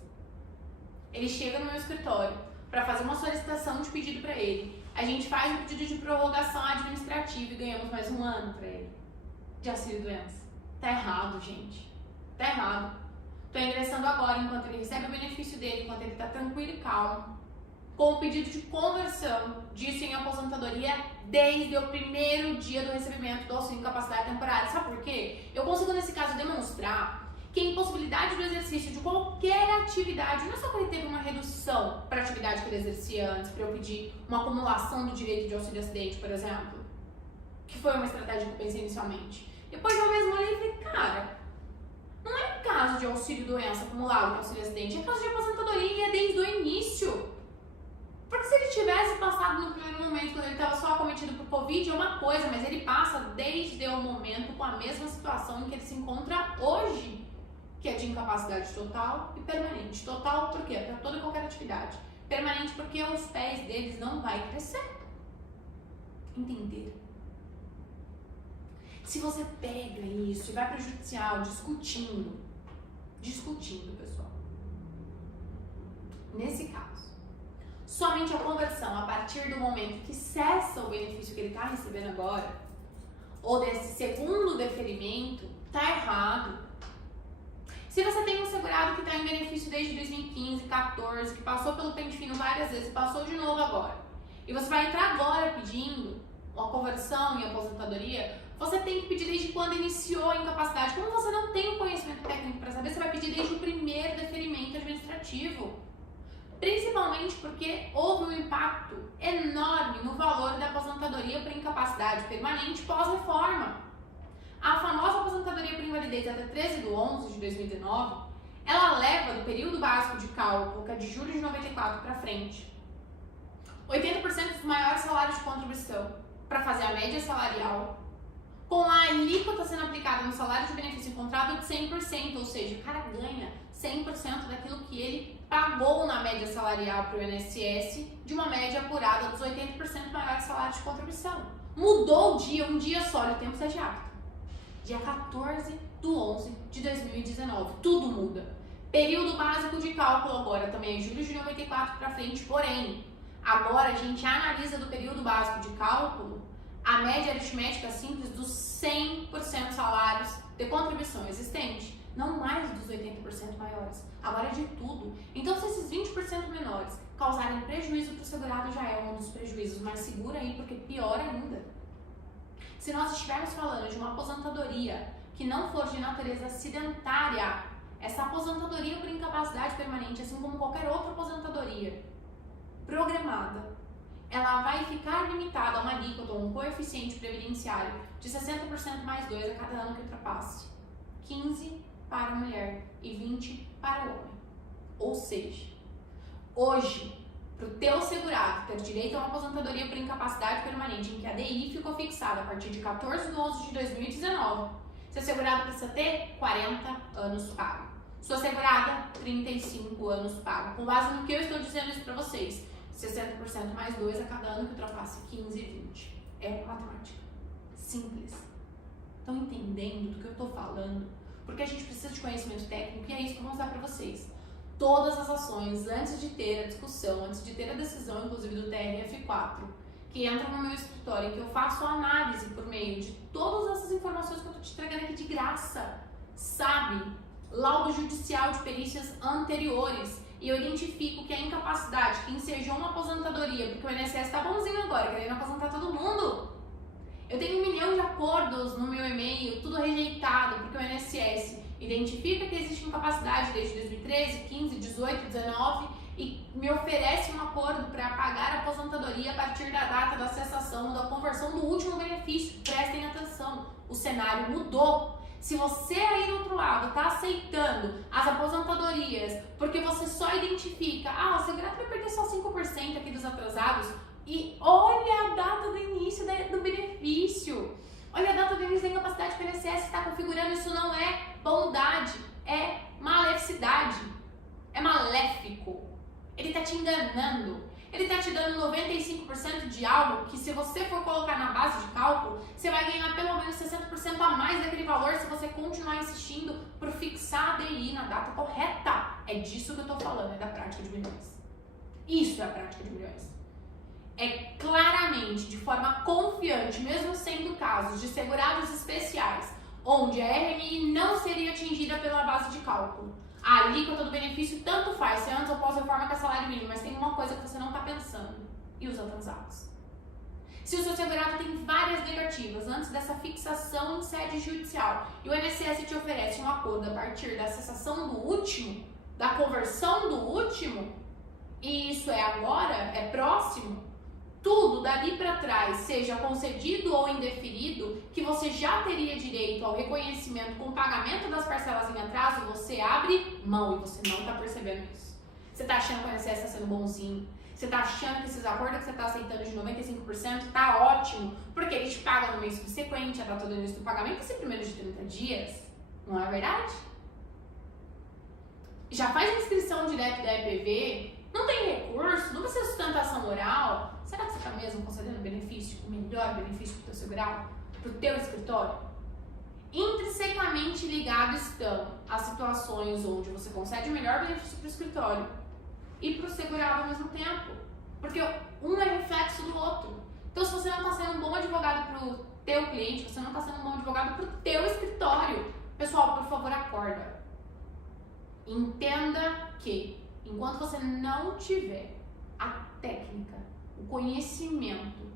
Ele chega no meu escritório para fazer uma solicitação de pedido para ele. A gente faz um pedido de prorrogação administrativa e ganhamos mais um ano para ele de auxílio-doença. Tá errado, gente. Tá errado. Tô ingressando agora, enquanto ele recebe o benefício dele, enquanto ele tá tranquilo e calmo, com o pedido de conversão disso em aposentadoria desde o primeiro dia do recebimento do auxílio incapacidade temporária. Sabe por quê? Eu consigo, nesse caso, demonstrar que a impossibilidade do exercício de qualquer atividade, não é só que ele teve uma redução para a atividade que ele exercia antes, para eu pedir uma acumulação do direito de auxílio acidente, por exemplo, que foi uma estratégia que eu pensei inicialmente. Depois eu mesmo olhei e falei, cara, não é caso de auxílio-doença acumulado de auxílio acidente, é caso de aposentadoria desde o início. Porque se ele tivesse passado no primeiro momento, quando ele estava só acometido por Covid, é uma coisa, mas ele passa desde o momento com a mesma situação em que ele se encontra hoje, que é de incapacidade total e permanente. Total por quê? Para toda e qualquer atividade. Permanente porque os pés deles não vai crescer. Entenderam? Se você pega isso e vai para o judicial discutindo discutindo, pessoal. Nesse caso, somente a conversão a partir do momento que cessa o benefício que ele está recebendo agora, ou desse segundo deferimento, está errado. Se você tem um segurado que está em benefício desde 2015, 14, que passou pelo pente fino várias vezes, passou de novo agora, e você vai entrar agora pedindo uma conversão em aposentadoria, você tem que pedir desde quando iniciou a incapacidade. Como você não tem o conhecimento técnico para saber, você vai pedir desde o primeiro deferimento administrativo. Principalmente porque houve um impacto enorme no valor da aposentadoria por incapacidade permanente pós-reforma. A famosa aposentadoria por invalidez até 13/11/2019, ela leva do período básico de cálculo, que é de julho de 94 para frente, 80% dos maiores salários de contribuição para fazer a média salarial, com a alíquota sendo aplicada no salário de benefício encontrado de 100%, ou seja, o cara ganha 100% daquilo que ele pagou na média salarial para o INSS, de uma média apurada dos 80% maiores salários de contribuição. Mudou o dia, um dia só, e o tempo está de acta. Dia 14/11/2019, tudo muda. Período básico de cálculo agora também é julho de 94 para frente, porém, agora a gente analisa do período básico de cálculo a média aritmética simples dos 100% salários de contribuição existente, não mais dos 80% maiores, agora é de tudo. Então, se esses 20% menores causarem prejuízo para o segurado, já é um dos prejuízos, mas segura aí, porque pior ainda. Se nós estivermos falando de uma aposentadoria que não for de natureza acidentária, essa aposentadoria por incapacidade permanente, assim como qualquer outra aposentadoria programada, ela vai ficar limitada a uma alíquota ou um coeficiente previdenciário de 60% mais 2 a cada ano que ultrapasse. 15 para a mulher e 20 para o homem. Ou seja, hoje, para o teu segurado ter direito a uma aposentadoria por incapacidade permanente em que a DI ficou fixada a partir de 14/11/2019, seu segurado precisa ter 40 anos pago. Sua segurada, 35 anos pago. Com base no que eu estou dizendo isso para vocês, 60% mais 2 a cada ano que ultrapasse 15 e 20. É matemática. Simples. Estão entendendo do que eu estou falando? Porque a gente precisa de conhecimento técnico e é isso que eu vou mostrar para vocês. Todas as ações, antes de ter a discussão, antes de ter a decisão, inclusive do TRF4, que entra no meu escritório, que eu faço a análise por meio de todas essas informações que eu estou te entregando aqui de graça, sabe? Laudo judicial de perícias anteriores, e eu identifico que a incapacidade que ensejou uma aposentadoria, porque o INSS está bonzinho agora, querendo aposentar todo mundo. Eu tenho 1 milhão de acordos no meu e-mail, tudo rejeitado, porque o INSS identifica que existe incapacidade desde 2013, 15, 18, 19 e me oferece um acordo para pagar a aposentadoria a partir da data da cessação ou da conversão do último benefício. Prestem atenção, o cenário mudou. Se você aí do outro lado está aceitando as aposentadorias porque você só identifica, o segurado vai perder só 5% aqui dos atrasados, e olha a data do início do benefício, olha a data do início da incapacidade que o INSS está configurando, isso não é bondade, é maleficidade, é maléfico. Ele está te enganando, ele está te dando 95% de algo que, se você for colocar na base de cálculo, você vai ganhar pelo menos 60% a mais daquele valor se você continuar insistindo por fixar a DI na data correta. É disso que eu estou falando, é da prática de milhões. Isso é a prática de milhões. É claramente, de forma confiante, mesmo sendo casos de segurados especiais, onde a RMI não seria atingida pela base de cálculo. A alíquota do benefício tanto faz, se antes ou pós-reforma, que é salário mínimo, mas tem uma coisa que você não está pensando, e os atrasados. Se o seu segurado tem várias negativas antes dessa fixação em sede judicial, e o INSS te oferece um acordo a partir da cessação do último, da conversão do último, e isso é agora, é próximo, tudo dali para trás, seja concedido ou indeferido, que você já teria direito ao reconhecimento com pagamento das parcelas em atraso, você abre mão e você não está percebendo isso. Você está achando que o INSS está sendo bonzinho, você está achando que esses acordos que você está aceitando de 95% está ótimo, porque eles te pagam no mês subsequente, a data do início do pagamento, esse primeiro de 30 dias, não é verdade? Já faz inscrição direto da EPV, não tem recurso, não precisa de sustentação oral. Será que você está mesmo concedendo benefício, o melhor benefício para o teu segurado, para o teu escritório? intrinsecamente ligados estão as situações onde você concede o melhor benefício para o escritório e para o segurado ao mesmo tempo. Porque um é reflexo do outro. Então, se você não está sendo um bom advogado para o teu cliente, você não está sendo um bom advogado para o teu escritório. Pessoal, por favor, acorda. Entenda que, enquanto você não tiver a técnica, o conhecimento,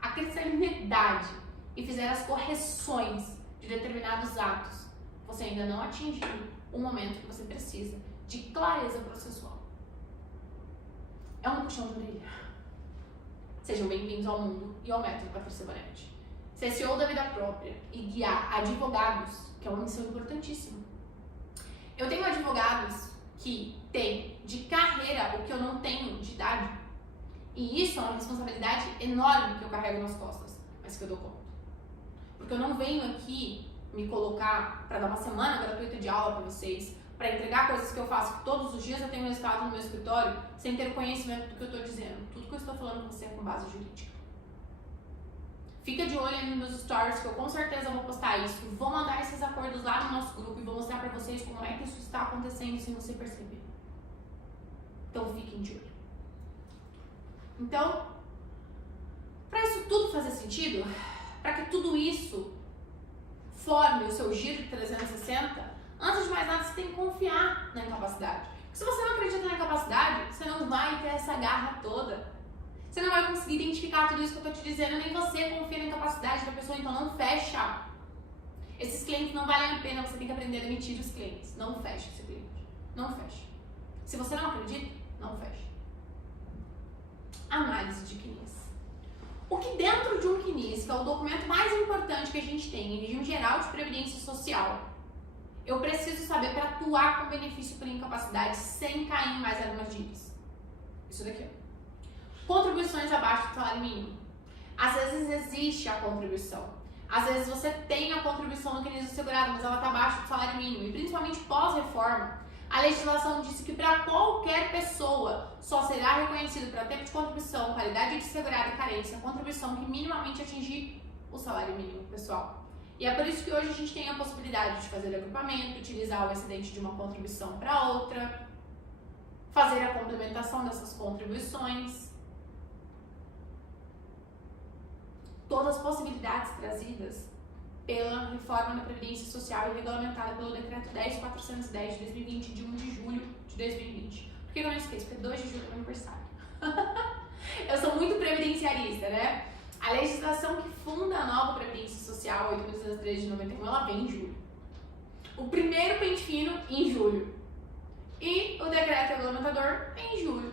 a cristalicidade e fizer as correções de determinados atos, você ainda não atingiu o momento que você precisa de clareza processual. É um puxão de orelha. Sejam bem-vindos ao mundo e ao método Patrícia Bonetti. Ser CEO da vida própria e guiar advogados, que é uma missão importantíssima. Eu tenho advogados que têm de carreira o que eu não tenho de idade. E isso é uma responsabilidade enorme que eu carrego nas costas, mas que eu dou conta. Porque eu não venho aqui me colocar para dar uma semana gratuita de aula para vocês, para entregar coisas que eu faço todos os dias. Eu tenho resultado no meu escritório sem ter o conhecimento do que eu estou dizendo. Tudo que eu estou falando com você é com base jurídica. Fica de olho aí nos meus stories, que eu com certeza vou postar isso. Vou mandar esses acordos lá no nosso grupo e vou mostrar para vocês como é que isso está acontecendo sem você perceber. Então fiquem de olho. Então, para isso tudo fazer sentido, para que tudo isso forme o seu giro de 360, antes de mais nada você tem que confiar na incapacidade. Porque se você não acredita na incapacidade, você não vai ter essa garra toda. Você não vai conseguir identificar tudo isso que eu estou te dizendo, nem você confia na incapacidade da pessoa, então não fecha. Esses clientes não valem a pena, você tem que aprender a demitir os clientes. Não fecha esse cliente. Não fecha. Se você não acredita, não fecha. Análise de CNIS. O que dentro de um CNIS, que é o documento mais importante que a gente tem em regime geral de previdência social, eu preciso saber para atuar com benefício por incapacidade sem cair em mais armadilhas. Isso daqui, ó. Contribuições abaixo do salário mínimo. Às vezes existe a contribuição. Às vezes você tem a contribuição no CNIS do segurado, mas ela está abaixo do salário mínimo. E principalmente pós-reforma, a legislação disse que para qualquer pessoa só será reconhecido para tempo de contribuição, qualidade de segurado e carência, a contribuição que minimamente atingir o salário mínimo, pessoal. E é por isso que hoje a gente tem a possibilidade de fazer agrupamento, utilizar o excedente de uma contribuição para outra, fazer a complementação dessas contribuições. Todas as possibilidades trazidas pela reforma da Previdência Social e regulamentada pelo Decreto 10.410 de 2020, de 1 de julho de 2020. Por que eu não esqueço? Porque 2 de julho é meu aniversário. Eu sou muito previdenciarista, né? A legislação que funda a nova Previdência Social, 8.213 de 91, ela vem em julho. O primeiro pente fino em julho. E o decreto regulamentador em julho.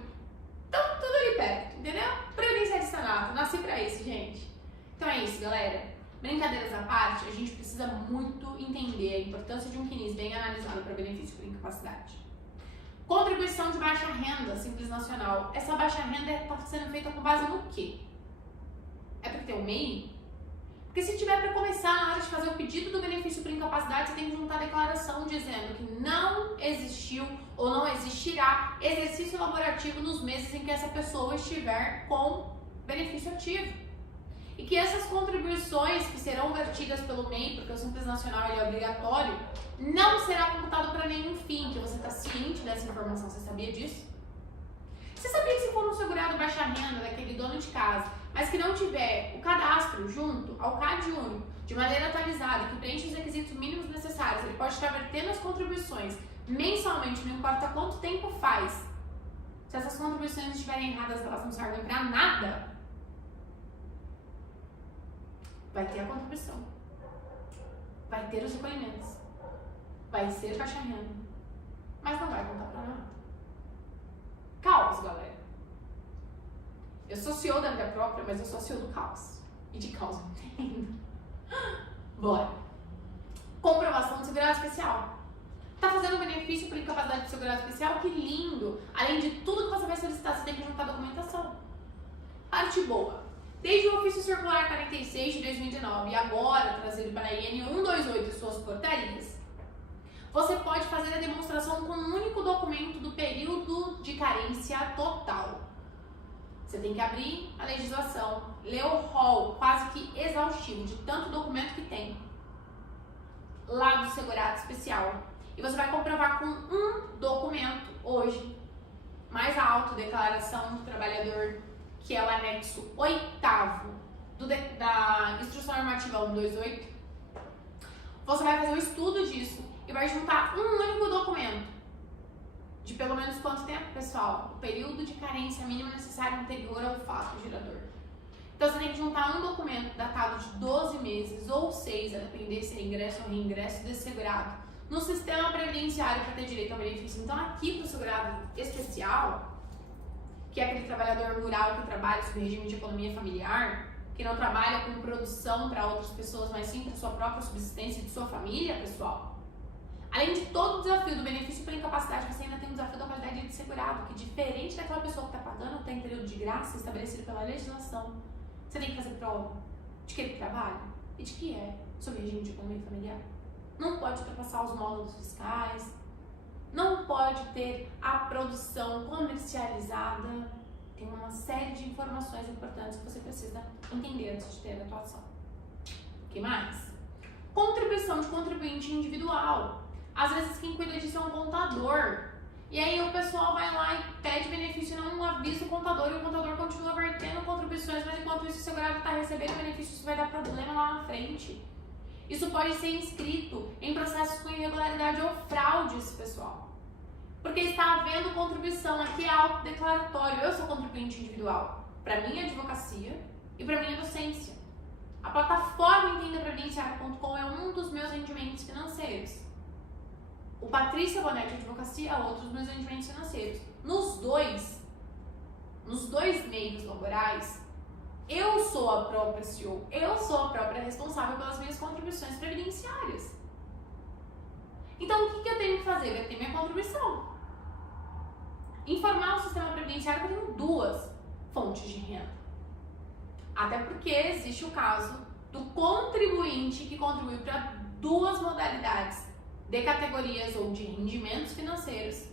Então, tudo ali perto, entendeu? Previdenciarista nato, nasci pra isso, gente. Então é isso, galera. Brincadeiras à parte, a gente precisa muito entender a importância de um CNIS bem analisado para benefício por incapacidade. Contribuição de baixa renda, Simples Nacional. Essa baixa renda está sendo feita com base no quê? É porque tem um MEI? Porque se tiver para começar, na hora de fazer o pedido do benefício por incapacidade, você tem que juntar a declaração dizendo que não existiu ou não existirá exercício laborativo nos meses em que essa pessoa estiver com benefício ativo. E que essas contribuições que serão vertidas pelo MEI, porque o Simples Nacional ele é obrigatório, não será computado para nenhum fim, que você está ciente dessa informação. Você sabia disso? Você sabia que se for um segurado baixa renda, daquele dono de casa, mas que não tiver o cadastro junto ao CAD único, de maneira atualizada, que preenche os requisitos mínimos necessários, ele pode estar vertendo as contribuições mensalmente, não importa quanto tempo faz. Se essas contribuições estiverem erradas, elas não servem para nada. Vai ter a contribuição, vai ter os recolhimentos, vai ser baixa renda, mas não vai contar pra nada. Caos, galera. Eu sou CEO da vida própria, mas eu sou CEO do caos. E de caos eu entendo. Bora. Comprovação de segurado especial. Tá fazendo benefício por incapacidade de segurado especial? Que lindo! Além de tudo que você vai solicitar, você tem que juntar a documentação. Parte boa. Desde o Ofício Circular 46 de 2019 e agora trazido para a IN 128 e suas portarias, você pode fazer a demonstração com um único documento do período de carência total. Você tem que abrir a legislação, ler o rol quase que exaustivo de tanto documento que tem. lá do segurado especial. E você vai comprovar com um documento hoje, mais alto, declaração do trabalhador, que é o anexo 8º da Instrução Normativa 128. Você vai fazer o estudo disso e vai juntar um único documento. De pelo menos quanto tempo, pessoal? O período de carência mínimo necessário anterior ao fato gerador. Então você tem que juntar um documento datado de 12 meses ou 6, a depender se é ingresso ou reingresso desse segurado, no sistema previdenciário para ter direito ao benefício. Então aqui para o segurado especial, que é aquele trabalhador rural que trabalha sob regime de economia familiar, que não trabalha com produção para outras pessoas, mas sim para sua própria subsistência e de sua família, pessoal. Além de todo o desafio do benefício por incapacidade, você ainda tem o desafio da qualidade de segurado, que diferente daquela pessoa que está pagando, está em período de graça estabelecido pela legislação, você tem que fazer prova de que ele trabalha e de que é sob regime de economia familiar. Não pode ultrapassar os módulos fiscais, não pode ter a produção comercializada. Tem uma série de informações importantes que você precisa entender antes de ter a atuação. O que mais? Contribuição de contribuinte individual. Às vezes quem cuida disso é um contador. E aí o pessoal vai lá e pede benefício e não avisa o contador, e o contador continua vertendo contribuições, mas enquanto isso o segurado está recebendo benefício, isso vai dar problema lá na frente. Isso pode ser inscrito em processos com irregularidade ou fraudes, pessoal. Porque está havendo contribuição, aqui é autodeclaratório, eu sou contribuinte individual. Para mim é advocacia e para mim é docência. A plataforma entendaprevidenciário.com é um dos meus rendimentos financeiros. O Patrícia Bonetti Advocacia é outro dos meus rendimentos financeiros. Nos dois meios laborais, eu sou a própria CEO, eu sou a própria responsável pelas minhas contribuições previdenciárias. Então, o que eu tenho que fazer? Eu tenho minha contribuição. Informar o sistema previdenciário que eu tenho duas fontes de renda. Até porque existe o caso do contribuinte que contribui para duas modalidades de categorias ou de rendimentos financeiros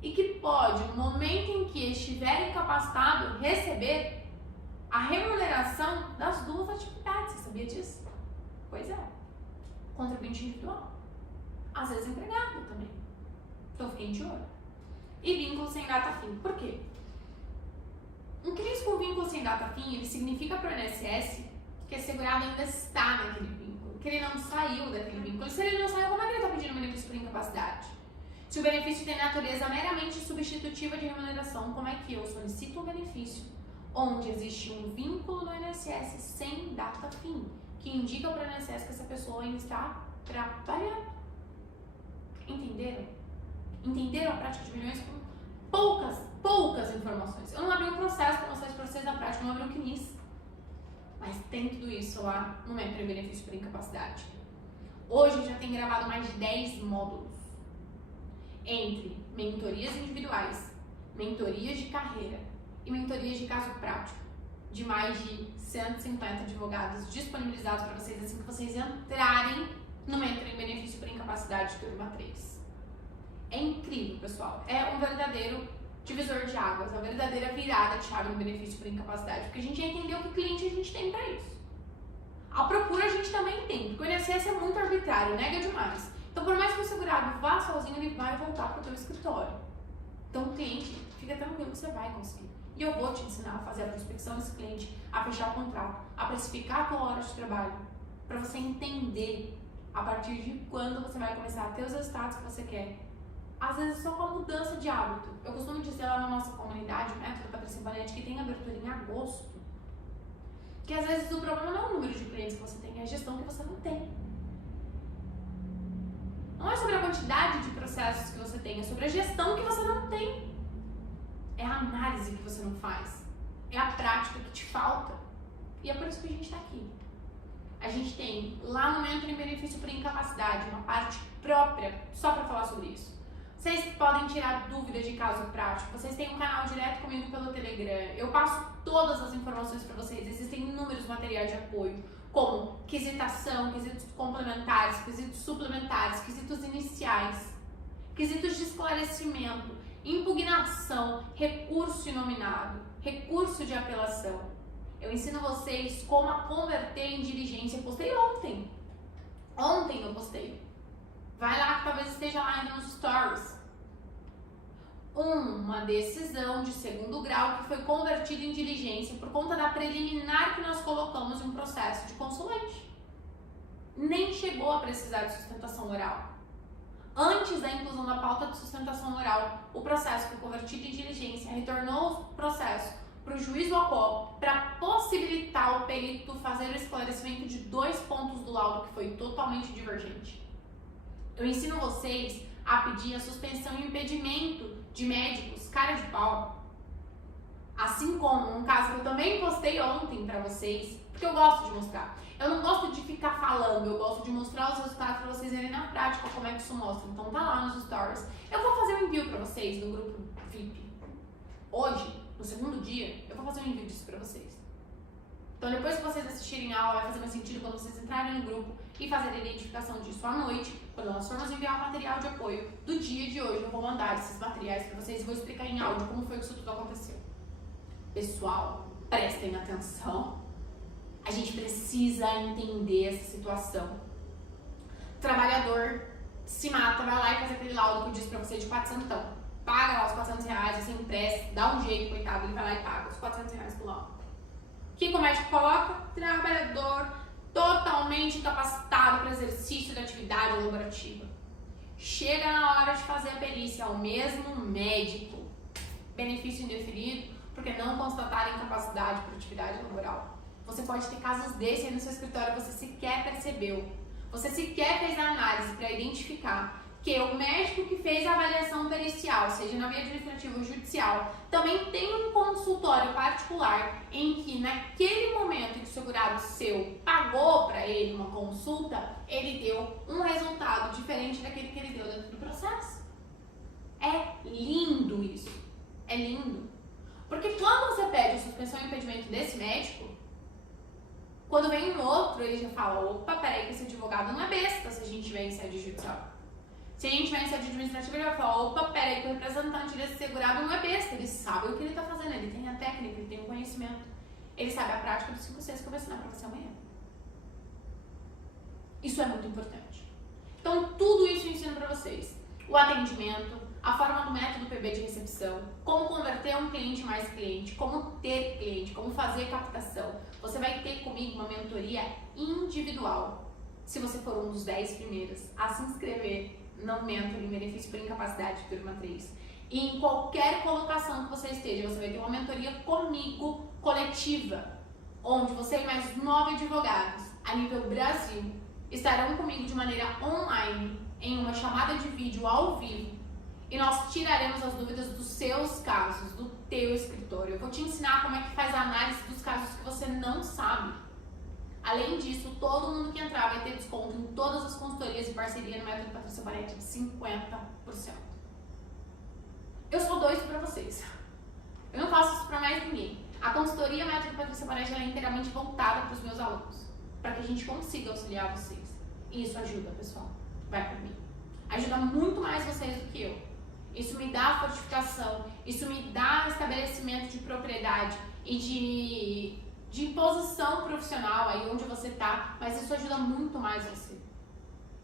e que pode, no momento em que estiver incapacitado, receber a remuneração das duas atividades. Você sabia disso? Pois é. Contribuinte individual. Às vezes empregado também. Então fiquem de olho. E vínculo sem data fim. Por quê? Um CRIS com vínculo sem data fim, ele significa para o INSS que esse segurado ainda está naquele vínculo, que ele não saiu daquele vínculo. E se ele não saiu, como é que ele está pedindo benefício por incapacidade? Se o benefício tem natureza meramente substitutiva de remuneração, como é que eu solicito um benefício onde existe um vínculo no INSS sem data fim, que indica para o INSS que essa pessoa ainda está trabalhando? Entenderam? Entenderam a prática de milhões com poucas informações. Eu não abri um processo para mostrar para vocês a prática, não abri um CNIS. Mas tem tudo isso lá no Mentoria em Benefício por Incapacidade. Hoje já tem gravado mais de 10 módulos. Entre mentorias individuais, mentorias de carreira e mentorias de caso prático. De mais de 150 advogados disponibilizados para vocês assim que vocês entrarem no Mentoria em Benefício por Incapacidade turma 3. É incrível, pessoal. É um verdadeiro divisor de águas, uma verdadeira virada de chave no benefício por incapacidade, porque a gente já entendeu que cliente a gente tem para isso. A procura a gente também tem, porque o INSS é muito arbitrário, nega demais. Então, por mais que o segurado vá sozinho, ele vai voltar para o teu escritório. Então, o cliente, fica tranquilo que você vai conseguir. E eu vou te ensinar a fazer a prospecção desse cliente, a fechar o contrato, a precificar a tua hora de trabalho, para você entender a partir de quando você vai começar a ter os resultados que você quer. Às vezes só com a mudança de hábito. Eu costumo dizer lá na nossa comunidade, o Método Patrícia Bonetti, que tem abertura em agosto, que às vezes o problema não é o número de clientes que você tem, é a gestão que você não tem. Não é sobre a quantidade de processos que você tem, é sobre a gestão que você não tem. É a análise que você não faz. É a prática que te falta. E é por isso que a gente está aqui. A gente tem lá no Mentoria em Benefício por Incapacidade uma parte própria só para falar sobre isso. Vocês podem tirar dúvidas de caso prático, vocês têm um canal direto comigo pelo Telegram, eu passo todas as informações para vocês, existem inúmeros materiais de apoio, como quisitação, quesitos complementares, quesitos suplementares, quesitos iniciais, quesitos de esclarecimento, impugnação, recurso inominado, recurso de apelação. Eu ensino vocês como a converter em diligência. Eu postei ontem. Ontem eu postei. Vai lá que talvez esteja lá ainda nos stories. Uma decisão de segundo grau que foi convertida em diligência por conta da preliminar que nós colocamos em um processo de consulente. Nem chegou a precisar de sustentação oral. Antes da inclusão da pauta de sustentação oral, o processo foi convertido em diligência, retornou o processo para o juiz do ACOP para possibilitar o perito fazer o esclarecimento de 2 pontos do laudo que foi totalmente divergente. Eu ensino vocês a pedir a suspensão e impedimento de médicos cara de pau. Assim como um caso que eu também postei ontem para vocês, porque eu gosto de mostrar. Eu não gosto de ficar falando, eu gosto de mostrar os resultados para vocês verem na prática como é que isso mostra. Então tá lá nos stories. Eu vou fazer um envio para vocês no grupo VIP. Hoje, no segundo dia, eu vou fazer um envio disso para vocês. Então depois que vocês assistirem a aula, vai fazer mais sentido quando vocês entrarem no grupo e fazerem a identificação disso à noite, quando nós formos enviar o material de apoio do dia de hoje. Eu vou mandar esses materiais para vocês e vou explicar em áudio como foi que isso tudo aconteceu. Pessoal, prestem atenção. A gente precisa entender essa situação. O trabalhador se mata, vai lá e faz aquele laudo que eu disse pra você de 400. Paga lá os 400 reais, você empresta, dá um jeito, coitado, ele vai lá e paga os 400 reais do laudo. O que o médico coloca? Trabalhador totalmente incapacitado para exercício da atividade laborativa. Chega na hora de fazer a perícia, é o mesmo médico. Benefício indeferido, porque não constataram incapacidade para atividade laboral. Você pode ter casos desses aí no seu escritório, você sequer percebeu. Você sequer fez a análise para identificar que o médico que fez a avaliação pericial, seja na via administrativa ou judicial, também tem um consultório particular em que naquele momento em que o segurado seu pagou para ele uma consulta, ele deu um resultado diferente daquele que ele deu dentro do processo. É lindo isso. É lindo. Porque quando você pede a suspensão e impedimento desse médico, quando vem um outro, ele já fala, opa, peraí que esse advogado não é besta se a gente tiver em sede judicial. Se a gente tiver em sede administrativa, ele vai falar, opa, peraí que o representante desse segurado não é besta, ele sabe o que ele está fazendo, ele tem a técnica, ele tem o conhecimento, ele sabe a prática dos 5 Cs que eu vou ensinar para você amanhã. Isso é muito importante. Então, tudo isso eu ensino para vocês. O atendimento, a forma do método PB de recepção, como converter um cliente mais cliente, como ter cliente, como fazer captação. Você vai ter comigo uma mentoria individual, se você for um dos 10 primeiros a se inscrever no Mentor em Benefício por Incapacidade, turma 3. E em qualquer colocação que você esteja, você vai ter uma mentoria comigo, coletiva, onde você e mais 9 advogados a nível Brasil estarão comigo de maneira online, em uma chamada de vídeo ao vivo, e nós tiraremos as dúvidas dos seus casos, do teu escritório. Eu vou te ensinar como é que faz a análise dos casos que você não sabe. Além disso, todo mundo que entrar vai ter desconto em todas as consultorias e parceria no método Patrícia Bonetti de 50%. Eu só dou isso pra vocês. Eu não faço isso pra mais ninguém. A consultoria método Patrícia Bonetti é inteiramente voltada para os meus alunos, para que a gente consiga auxiliar vocês. E isso ajuda, pessoal. Vai por mim. Ajuda muito mais vocês do que eu. Isso me dá fortificação, isso me dá estabelecimento de propriedade e de imposição profissional aí onde você está, mas isso ajuda muito mais você.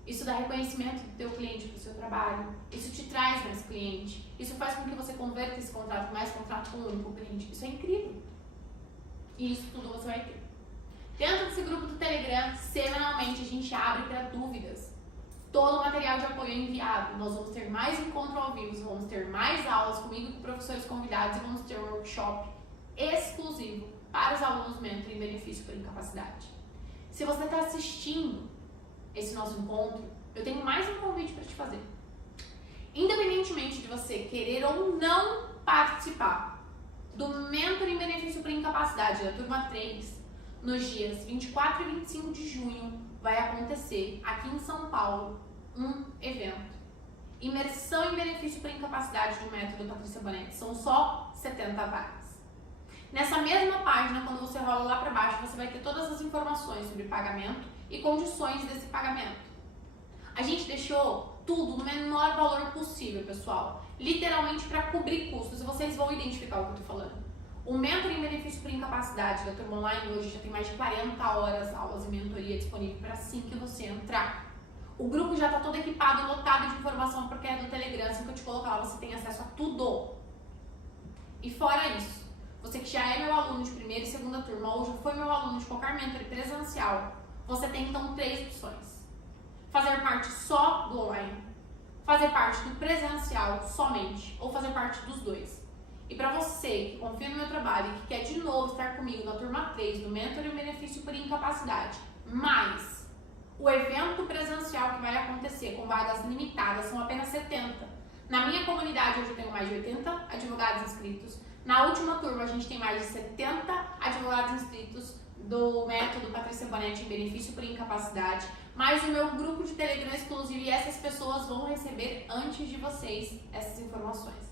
Isso dá reconhecimento do teu cliente para o seu trabalho, isso te traz mais cliente, isso faz com que você converta esse contrato mais contrato com um único cliente. Isso é incrível. E isso tudo você vai ter. Dentro desse grupo do Telegram, semanalmente a gente abre para dúvidas. Todo o material de apoio é enviado. Nós vamos ter mais encontro ao vivo, vamos ter mais aulas comigo e com professores convidados e vamos ter um workshop exclusivo para os alunos Mentor em Benefício por Incapacidade. Se você está assistindo esse nosso encontro, eu tenho mais um convite para te fazer. Independentemente de você querer ou não participar do Mentor em Benefício por Incapacidade da turma 3, nos dias 24 e 25 de junho, vai acontecer aqui em São Paulo um evento. Imersão em Benefício por Incapacidade do método Patrícia Bonetti. São só 70 vagas. Nessa mesma página, quando você rola lá para baixo, você vai ter todas as informações sobre pagamento e condições desse pagamento. A gente deixou tudo no menor valor possível, pessoal. Literalmente para cobrir custos. E vocês vão identificar o que eu estou falando. O Mentor em Benefício por Incapacidade da turma online hoje já tem mais de 40 horas, aulas e mentoria disponível para assim que você entrar. O grupo já está todo equipado e lotado de informação porque é do Telegram. Assim que eu te colocar lá, você tem acesso a tudo. E fora isso, você que já é meu aluno de primeira e segunda turma ou já foi meu aluno de qualquer mentoria presencial, você tem então 3 opções. Fazer parte só do online, fazer parte do presencial somente ou fazer parte dos dois. E para você que confia no meu trabalho e que quer de novo estar comigo na turma 3 do Mentor e Benefício por Incapacidade, mais o evento presencial que vai acontecer com vagas limitadas, são apenas 70. Na minha comunidade hoje eu tenho mais de 80 advogados inscritos. Na última turma a gente tem mais de 70 advogados inscritos do método Patrícia Bonetti em Benefício por Incapacidade. Mais o meu grupo de Telegram exclusivo e essas pessoas vão receber antes de vocês essas informações.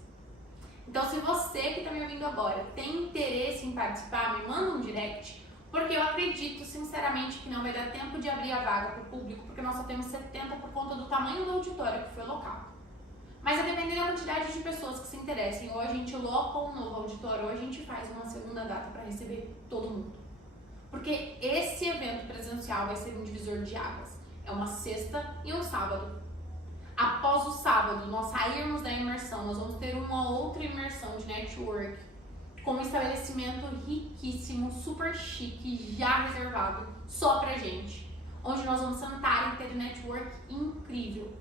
Então se você que está me ouvindo agora tem interesse em participar, me manda um direct, porque eu acredito sinceramente que não vai dar tempo de abrir a vaga para o público, porque nós só temos 70 por conta do tamanho do auditório que foi local. Mas a depender da quantidade de pessoas que se interessem, ou a gente loca um novo auditório, ou a gente faz uma segunda data para receber todo mundo. Porque esse evento presencial vai ser um divisor de águas. É uma sexta e um sábado. Após o sábado, nós sairmos da imersão, nós vamos ter uma outra imersão de network, com um estabelecimento riquíssimo, super chique, já reservado, só pra gente. Onde nós vamos sentar e ter network incrível.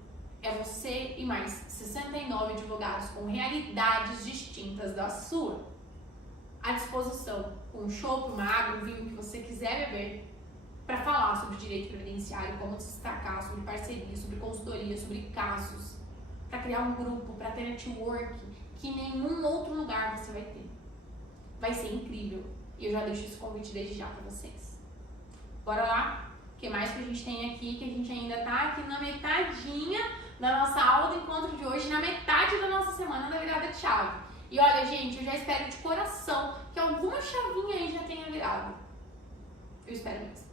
É você e mais 69 advogados com realidades distintas da sua à disposição, com um chopp, uma água, um vinho que você quiser beber, para falar sobre direito previdenciário, como se destacar, sobre parceria, sobre consultoria, sobre casos, para criar um grupo, para ter network que em nenhum outro lugar você vai ter. Vai ser incrível. E eu já deixo esse convite desde já para vocês. Bora lá? O que mais que a gente tem aqui? Que a gente ainda tá aqui na metadinha da nossa aula do encontro de hoje, na metade da nossa semana da virada de chave. E olha, gente, eu já espero de coração que alguma chavinha aí já tenha virado. Eu espero mesmo.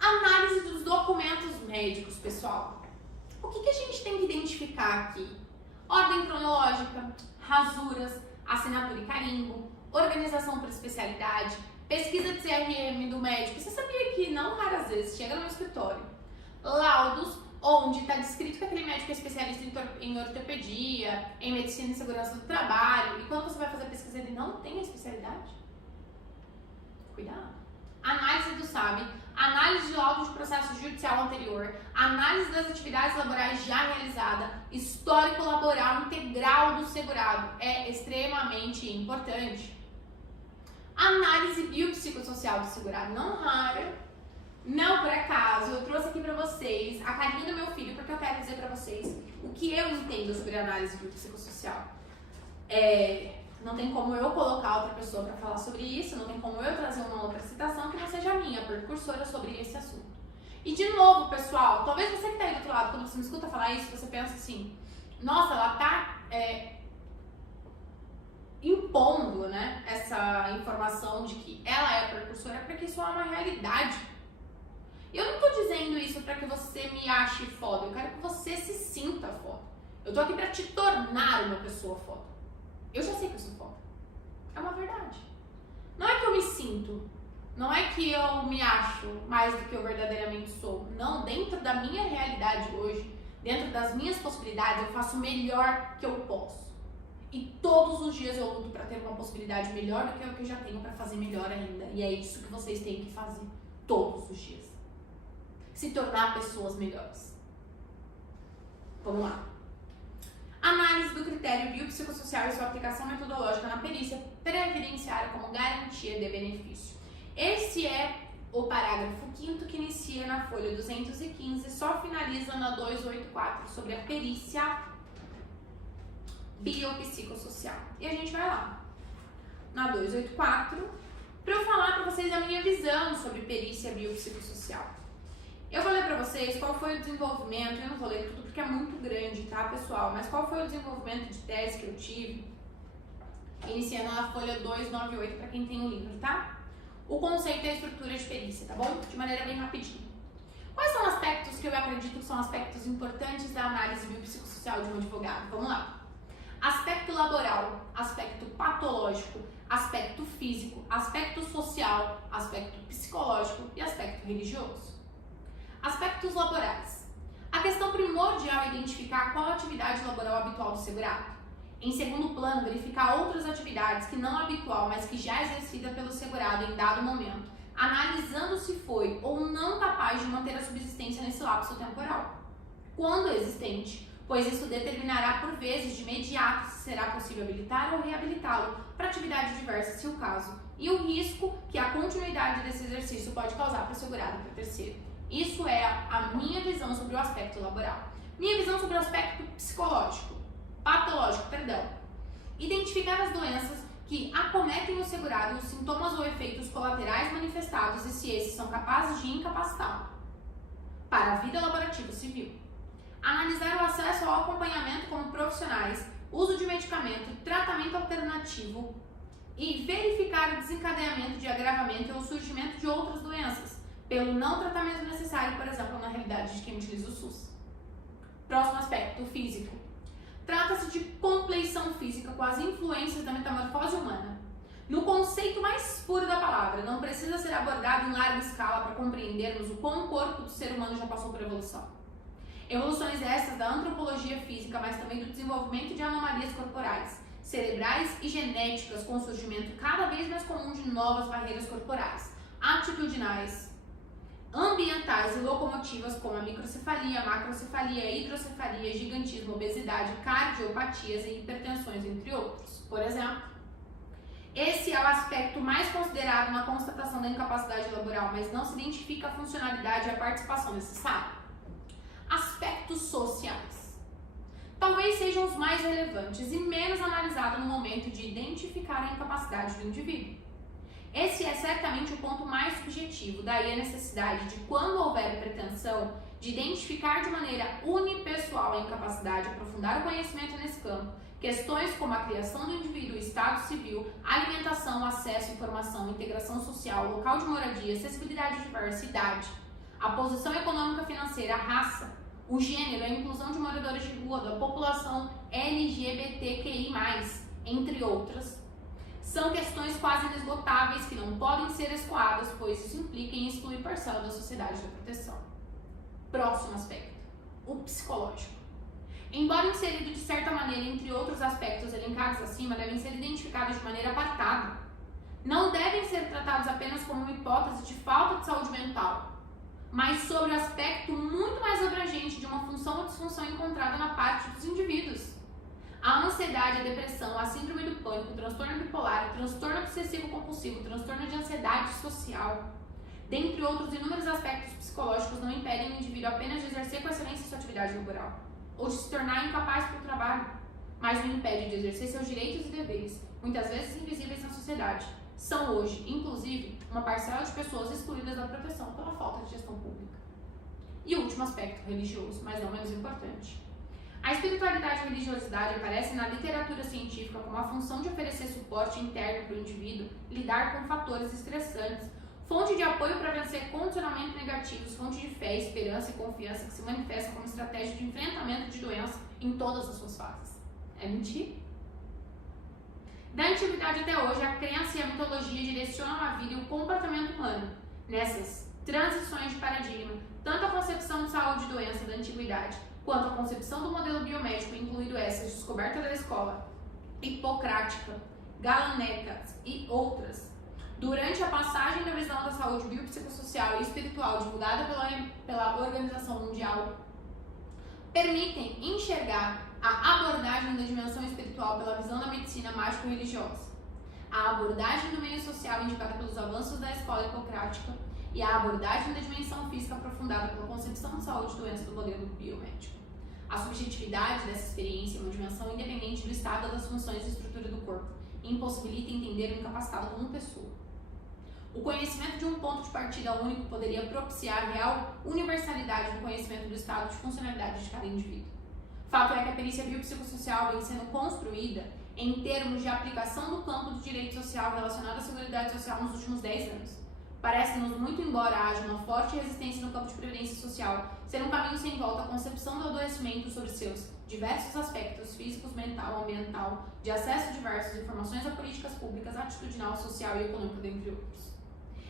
Análise dos documentos médicos, pessoal. O que a gente tem que identificar aqui? Ordem cronológica, rasuras, assinatura e carimbo, organização por especialidade, pesquisa de CRM do médico. Você sabia que não raras vezes chega no meu escritório laudos onde está descrito que aquele médico é especialista em ortopedia, em medicina e segurança do trabalho, e quando você vai fazer a pesquisa ele não tem a especialidade? Cuidado. Análise do SAB, análise de laudo de processo judicial anterior, análise das atividades laborais já realizada, histórico laboral integral do segurado, é extremamente importante. Análise biopsicossocial do segurado, não rara, não por acaso, eu trouxe aqui pra vocês a carinha do meu filho, porque eu quero dizer pra vocês o que eu entendo sobre análise biopsicossocial. Não tem como eu colocar outra pessoa para falar sobre isso, não tem como eu trazer uma outra citação que não seja minha, precursora sobre esse assunto. E de novo, pessoal, talvez você que está aí do outro lado, quando você me escuta falar isso, você pensa assim, nossa, ela está impondo, né, essa informação de que ela é precursora, porque isso é uma realidade. Eu não estou dizendo isso para que você me ache foda, eu quero que você se sinta foda. Eu estou aqui para te tornar uma pessoa foda. Eu já sei que eu sou foda. É uma verdade. Não é que eu me sinto, não é que eu me acho mais do que eu verdadeiramente sou. Não, dentro da minha realidade hoje, dentro das minhas possibilidades, eu faço o melhor que eu posso. E todos os dias eu luto para ter uma possibilidade melhor do que o que eu já tenho para fazer melhor ainda. E é isso que vocês têm que fazer todos os dias. Se tornar pessoas melhores. Vamos lá. Análise do critério biopsicossocial e sua aplicação metodológica na perícia previdenciária como garantia de benefício. Esse é o parágrafo 5º que inicia na folha 215 e só finaliza na 284 sobre a perícia biopsicossocial. E a gente vai lá, na 284, para eu falar para vocês a minha visão sobre perícia biopsicossocial. Eu vou ler para vocês qual foi o desenvolvimento, eu não vou ler tudo porque é muito grande, tá, pessoal? Mas qual foi o desenvolvimento de tese que eu tive, iniciando na folha 298 para quem tem o livro, tá? O conceito e a estrutura de perícia, tá bom? De maneira bem rapidinho. Quais são aspectos que eu acredito que são aspectos importantes da análise biopsicossocial de um advogado? Vamos lá. Aspecto laboral, aspecto patológico, aspecto físico, aspecto social, aspecto psicológico e aspecto religioso. Aspectos laborais. A questão primordial é identificar qual a atividade laboral habitual do segurado. Em segundo plano, verificar outras atividades que não habitual, mas que já é exercida pelo segurado em dado momento, analisando se foi ou não capaz de manter a subsistência nesse lapso temporal. Quando existente, pois isso determinará por vezes de imediato se será possível habilitar ou reabilitá-lo para atividade diversa, se o caso, e o risco que a continuidade desse exercício pode causar para o segurado e para o terceiro. Isso é a minha visão sobre o aspecto laboral. Minha visão sobre o aspecto patológico. Identificar as doenças que acometem o segurado e os sintomas ou efeitos colaterais manifestados e se esses são capazes de incapacitá-lo para a vida laborativa civil. Analisar o acesso ao acompanhamento como profissionais, uso de medicamento, tratamento alternativo e verificar o desencadeamento de agravamento ou surgimento de outras doenças, pelo não tratamento necessário, por exemplo, na realidade de quem utiliza o SUS. Próximo aspecto, físico. Trata-se de compleição física com as influências da metamorfose humana. No conceito mais puro da palavra, não precisa ser abordado em larga escala para compreendermos o quão o corpo do ser humano já passou por evolução. Evoluções essas da antropologia física, mas também do desenvolvimento de anomalias corporais, cerebrais e genéticas, com o surgimento cada vez mais comum de novas barreiras corporais, atitudinais, ambientais e locomotivas, como a microcefalia, macrocefalia, hidrocefalia, gigantismo, obesidade, cardiopatias e hipertensões, entre outros. Por exemplo, esse é o aspecto mais considerado na constatação da incapacidade laboral, mas não se identifica a funcionalidade e a participação necessária. Aspectos sociais. Talvez sejam os mais relevantes e menos analisados no momento de identificar a incapacidade do indivíduo. Esse é certamente o ponto mais subjetivo, daí a necessidade de, quando houver pretensão, de identificar de maneira unipessoal a incapacidade, aprofundar o conhecimento nesse campo, questões como a criação do indivíduo, estado civil, alimentação, acesso, informação, integração social, local de moradia, acessibilidade diversa, idade, a posição econômica financeira, a raça, o gênero, a inclusão de moradores de rua, da população LGBTQI+, entre outras, são questões quase inesgotáveis que não podem ser escoadas, pois isso implica em excluir parcela da sociedade da proteção. Próximo aspecto, o psicológico. Embora inserido de certa maneira entre outros aspectos elencados acima, devem ser identificados de maneira apartada. Não devem ser tratados apenas como uma hipótese de falta de saúde mental, mas sobre o aspecto muito mais abrangente de uma função ou disfunção encontrada na parte dos indivíduos. A ansiedade, a depressão, a síndrome do pânico, o transtorno bipolar, o transtorno obsessivo-compulsivo, o transtorno de ansiedade social, dentre outros inúmeros aspectos psicológicos, não impedem o indivíduo apenas de exercer com excelência sua atividade laboral, ou de se tornar incapaz para o trabalho, mas o impede de exercer seus direitos e deveres, muitas vezes invisíveis na sociedade. São hoje, inclusive, uma parcela de pessoas excluídas da proteção pela falta de gestão pública. E o último aspecto, religioso, mas não menos importante. A espiritualidade e religiosidade aparecem na literatura científica como a função de oferecer suporte interno para o indivíduo, lidar com fatores estressantes, fonte de apoio para vencer condicionamentos negativos, fonte de fé, esperança e confiança que se manifesta como estratégia de enfrentamento de doença em todas as suas fases. É mentira? Da antiguidade até hoje, a crença e a mitologia direcionam a vida e o comportamento humano. Nessas transições de paradigma, tanto a concepção de saúde e doença da antiguidade, quanto a concepção do modelo biomédico, incluindo essas descobertas da escola hipocrática, galaneca e outras, durante a passagem da visão da saúde biopsicossocial e espiritual divulgada pela Organização Mundial, permitem enxergar a abordagem da dimensão espiritual pela visão da medicina mágico-religiosa, a abordagem do meio social indicada pelos avanços da escola hipocrática e a abordagem da dimensão física aprofundada pela concepção de saúde e doença do modelo biomédico. A subjetividade dessa experiência é uma dimensão independente do estado das funções e estrutura do corpo e impossibilita entender o incapacitado como pessoa. O conhecimento de um ponto de partida único poderia propiciar real universalidade do conhecimento do estado de funcionalidade de cada indivíduo. Fato é que a perícia biopsicossocial vem sendo construída em termos de aplicação do campo do direito social relacionado à seguridade social nos últimos 10 anos. Parece-nos, muito embora haja uma forte resistência no campo de previdência social, ser um caminho sem volta a concepção do adoecimento sobre seus diversos aspectos físicos, mental, ambiental, de acesso diversos, informações a políticas públicas, atitudinal, social e econômica, dentre outros.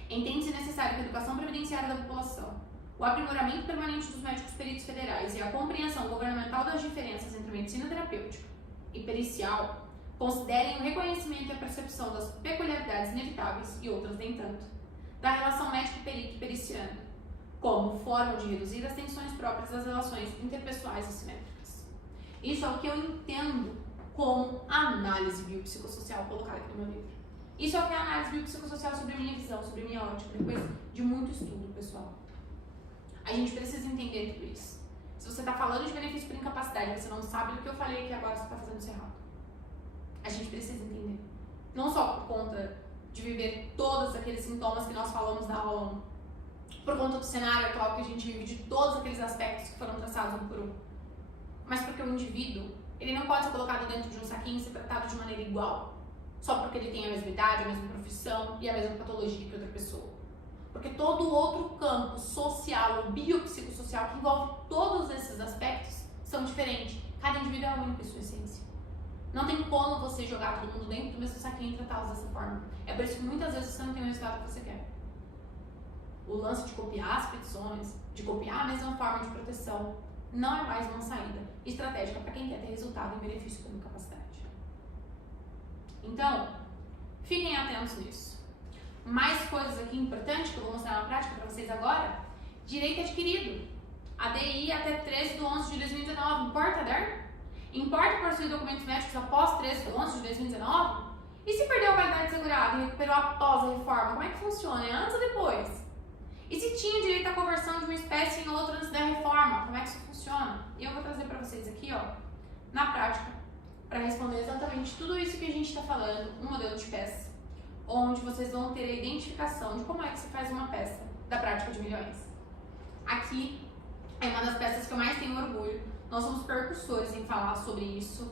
Entende-se necessário que a educação previdenciária da população, o aprimoramento permanente dos médicos peritos federais e a compreensão governamental das diferenças entre medicina terapêutica e pericial considerem o reconhecimento e a percepção das peculiaridades inevitáveis, e outras nem tanto, da relação médico-perito-periciana, como forma de reduzir as tensões próprias das relações interpessoais assimétricas. Isso é o que eu entendo como análise biopsicossocial colocada aqui no meu livro. Isso é o que é a análise biopsicossocial sobre a minha visão, sobre a minha ótica, depois de muito estudo, pessoal. A gente precisa entender tudo isso. Se você está falando de benefício por incapacidade e você não sabe do que eu falei aqui agora, você está fazendo isso errado. A gente precisa entender. Não só por conta de viver todos aqueles sintomas que nós falamos na aula 1, por conta do cenário atual que a gente vive, de todos aqueles aspectos que foram traçados um por um, mas porque o indivíduo, ele não pode ser colocado dentro de um saquinho e ser tratado de maneira igual, só porque ele tem a mesma idade, a mesma profissão e a mesma patologia que outra pessoa. Porque todo outro campo social ou biopsicossocial que envolve todos esses aspectos são diferentes. Cada indivíduo é único em sua essência. Não tem como você jogar todo mundo dentro do mesmo saquinho e tratá-los dessa forma. É por isso que muitas vezes você não tem o resultado que você quer. O lance de copiar as petições, de copiar a mesma forma de proteção, não é mais uma saída estratégica para quem quer ter resultado em benefício por incapacidade. Então, fiquem atentos nisso. Mais coisas aqui importantes que eu vou mostrar na prática para vocês agora. Direito adquirido. ADI até 13/11 de 2019. Importa dar? Importa possuir documentos médicos após 13/11 de 2019? E se perdeu a qualidade segurada e recuperou após a reforma, como é que funciona? É antes ou depois? E se tinha direito à conversão de uma espécie em outra antes da reforma, como é que isso funciona? E eu vou trazer para vocês aqui, ó, na prática, para responder exatamente tudo isso que a gente está falando, um modelo de peça, onde vocês vão ter a identificação de como é que se faz uma peça da prática de milhões. Aqui é uma das peças que eu mais tenho orgulho. Nós somos percussores em falar sobre isso,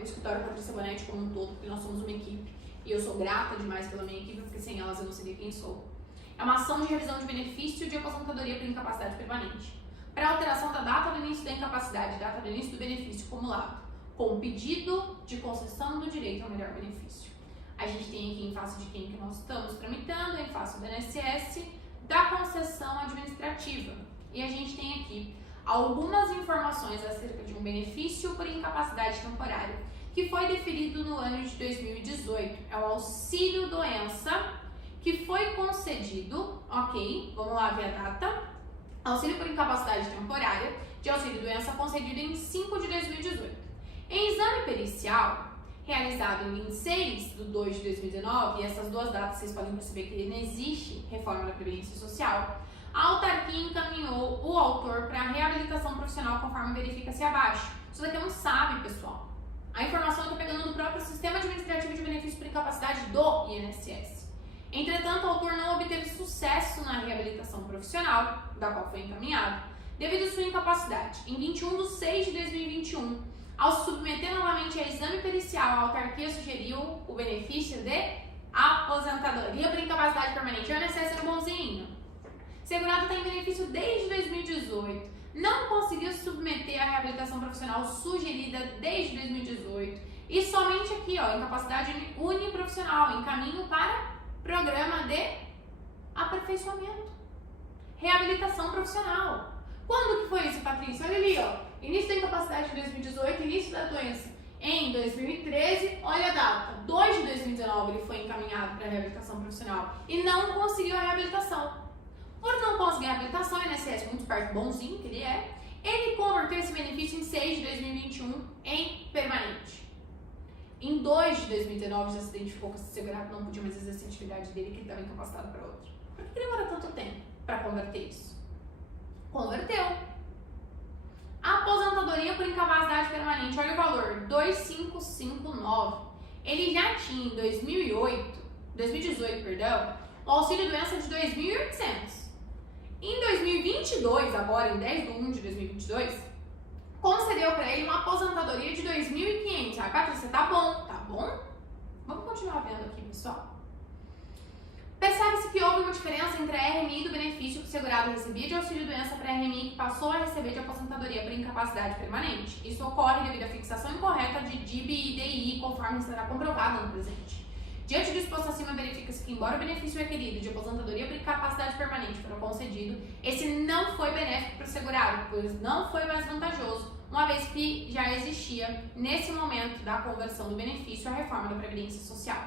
o escritório Patrícia Bonetti como um todo, porque nós somos uma equipe, e eu sou grata demais pela minha equipe, porque sem elas eu não seria quem sou. É uma ação de revisão de benefício de aposentadoria por incapacidade permanente, para alteração da data do início da incapacidade e data do início do benefício acumulado, com pedido de concessão do direito ao melhor benefício. A gente tem aqui em face de quem que nós estamos tramitando, em face do INSS, da concessão administrativa. E a gente tem aqui algumas informações acerca de um benefício por incapacidade temporária, que foi definido no ano de 2018. É o auxílio doença, que foi concedido, ok, vamos lá ver a data, auxílio por incapacidade temporária de auxílio doença concedido em 5 de 2018. Em exame pericial, realizado em 26/2 de 2019, e essas duas datas vocês podem perceber que não existe reforma da Previdência Social, a autarquia encaminhou o autor para a reabilitação profissional conforme verifica-se abaixo. Isso daqui não sabe, pessoal. A informação eu estou pegando do próprio Sistema Administrativo de Benefício por Incapacidade do INSS. Entretanto, o autor não obteve sucesso na reabilitação profissional, da qual foi encaminhado, devido à sua incapacidade. Em 21/6 de 2021, ao se submeter novamente a exame pericial, a autarquia sugeriu o benefício de aposentadoria por incapacidade permanente. O INSS era bonzinho. Segurado está em benefício desde 2018. Não conseguiu se submeter à reabilitação profissional sugerida desde 2018. E somente aqui, ó, incapacidade uniprofissional, em caminho para programa de aperfeiçoamento. Reabilitação profissional. Quando que foi isso, Patrícia? Olha ali, ó. Início da incapacidade de 2018, início da doença em 2013. Olha a data. 2 de 2019 ele foi encaminhado para a reabilitação profissional e não conseguiu a reabilitação. Por não conseguir a habilitação, o INSS, muito esperto, bonzinho que ele converteu esse benefício em 6 de 2021 em permanente. Em 2 de 2019 já se identificou que esse segurado não podia mais exercer a atividade dele, que ele estava incapacitado para outra. Por que demora tanto tempo para converter isso? Converteu. A aposentadoria por incapacidade permanente, olha o valor, 2.559. Ele já tinha em 2018, o auxílio doença de 2.800. Em 2022, agora em 10/1 de 2022, concedeu para ele uma aposentadoria de 2.500. Ah, Patrícia, tá bom, tá bom? Vamos continuar vendo aqui, pessoal. Percebe-se que houve uma diferença entre a RMI do benefício que o segurado recebia de auxílio-doença para a RMI que passou a receber de aposentadoria por incapacidade permanente. Isso ocorre devido à fixação incorreta de DIB e DI, conforme será comprovado no presente. Diante do exposto acima, verifica-se que, embora o benefício requerido de aposentadoria por incapacidade permanente for concedido, esse não foi benéfico para o segurado, pois não foi mais vantajoso, uma vez que já existia, nesse momento da conversão do benefício, a reforma da Previdência Social.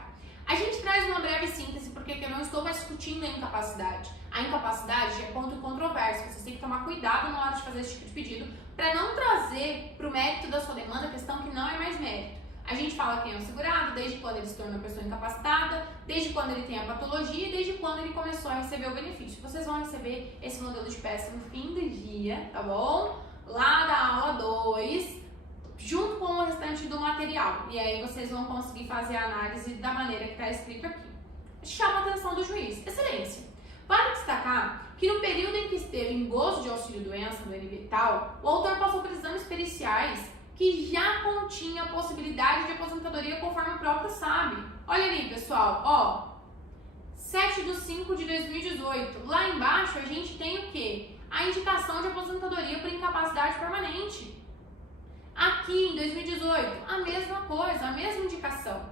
A gente traz uma breve síntese porque eu não estou mais discutindo a incapacidade. A incapacidade é ponto controverso, vocês têm que tomar cuidado na hora de fazer esse tipo de pedido para não trazer para o mérito da sua demanda a questão que não é mais mérito. A gente fala quem é o segurado, desde quando ele se torna uma pessoa incapacitada, desde quando ele tem a patologia e desde quando ele começou a receber o benefício. Vocês vão receber esse modelo de peça no fim do dia, tá bom? Lá da aula 2, junto com o restante do material. E aí vocês vão conseguir fazer a análise da maneira que está escrito aqui. Chama a atenção do juiz. Excelência. Vale destacar que no período em que esteve em gozo de auxílio-doença no NBTAL, o autor passou por exames periciais que já continha a possibilidade de aposentadoria conforme o próprio sabe. Olha ali, pessoal, ó, 7/5/2018. Lá embaixo a gente tem o quê? A indicação de aposentadoria por incapacidade permanente. Aqui em 2018, a mesma coisa, a mesma indicação.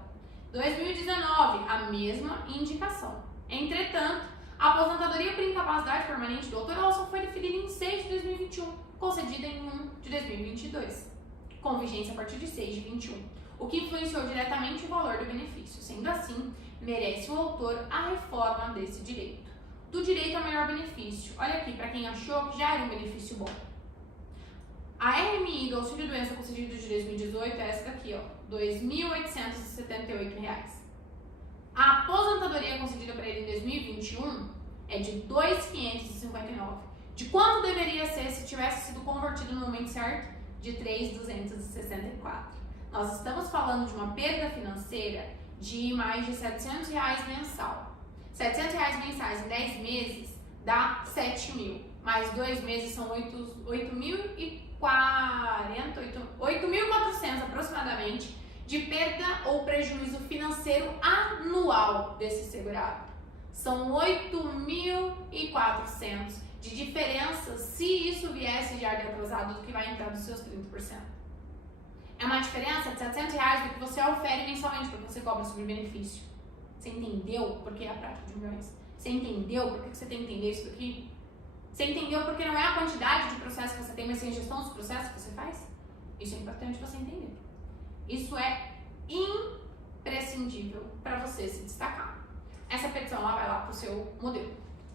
2019, a mesma indicação. Entretanto, a aposentadoria por incapacidade permanente do autor ela só foi definida em 6 de 2021, concedida em 1 de 2022. Com vigência a partir de 6 de 21, o que influenciou diretamente o valor do benefício. Sendo assim, merece o autor a reforma desse direito. Do direito ao melhor benefício. Olha aqui, para quem achou que já era um benefício bom. A RMI do auxílio-doença concedido de 2018 é essa daqui, ó, R$ 2.878. A aposentadoria concedida para ele em 2021 é de R$ 2.559. De quanto deveria ser se tivesse sido convertido no momento certo? De 3.264. Nós estamos falando de uma perda financeira de mais de R$ 700 mensal. R$ 700 mensais em 10 meses dá 7.000, mais 2 meses são 8.400 aproximadamente de perda ou prejuízo financeiro anual desse segurado. São 8.400 de diferença se isso viesse já de atrasado do que vai entrar dos seus 30%. É uma diferença de R$ 700 do que você ofere mensalmente para que você cobra sobre o benefício. Você entendeu porque é a prática de milhões? Você entendeu por que você tem que entender isso daqui? Você entendeu porque não é a quantidade de processos que você tem, mas sim a gestão dos processos que você faz? Isso é importante você entender. Isso é imprescindível para você se destacar. Essa petição lá vai lá para o seu modelo.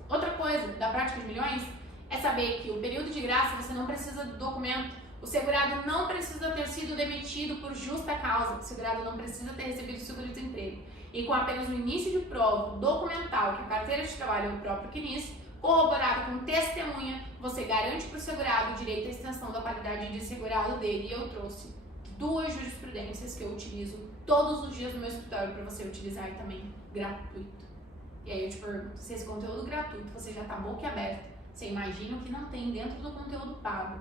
Outra coisa da prática de milhões é saber que o período de graça você não precisa do documento, o segurado não precisa ter sido demitido por justa causa, o segurado não precisa ter recebido seguro-desemprego. E com apenas o início de prova documental, que a carteira de trabalho é o próprio CNIS, corroborado com testemunha, você garante para o segurado o direito à extensão da qualidade de segurado dele. E eu trouxe 2 jurisprudências que eu utilizo todos os dias no meu escritório para você utilizar e também gratuito. E aí eu te pergunto, se esse conteúdo gratuito você já está boquiaberto, você imagina o que não tem dentro do conteúdo pago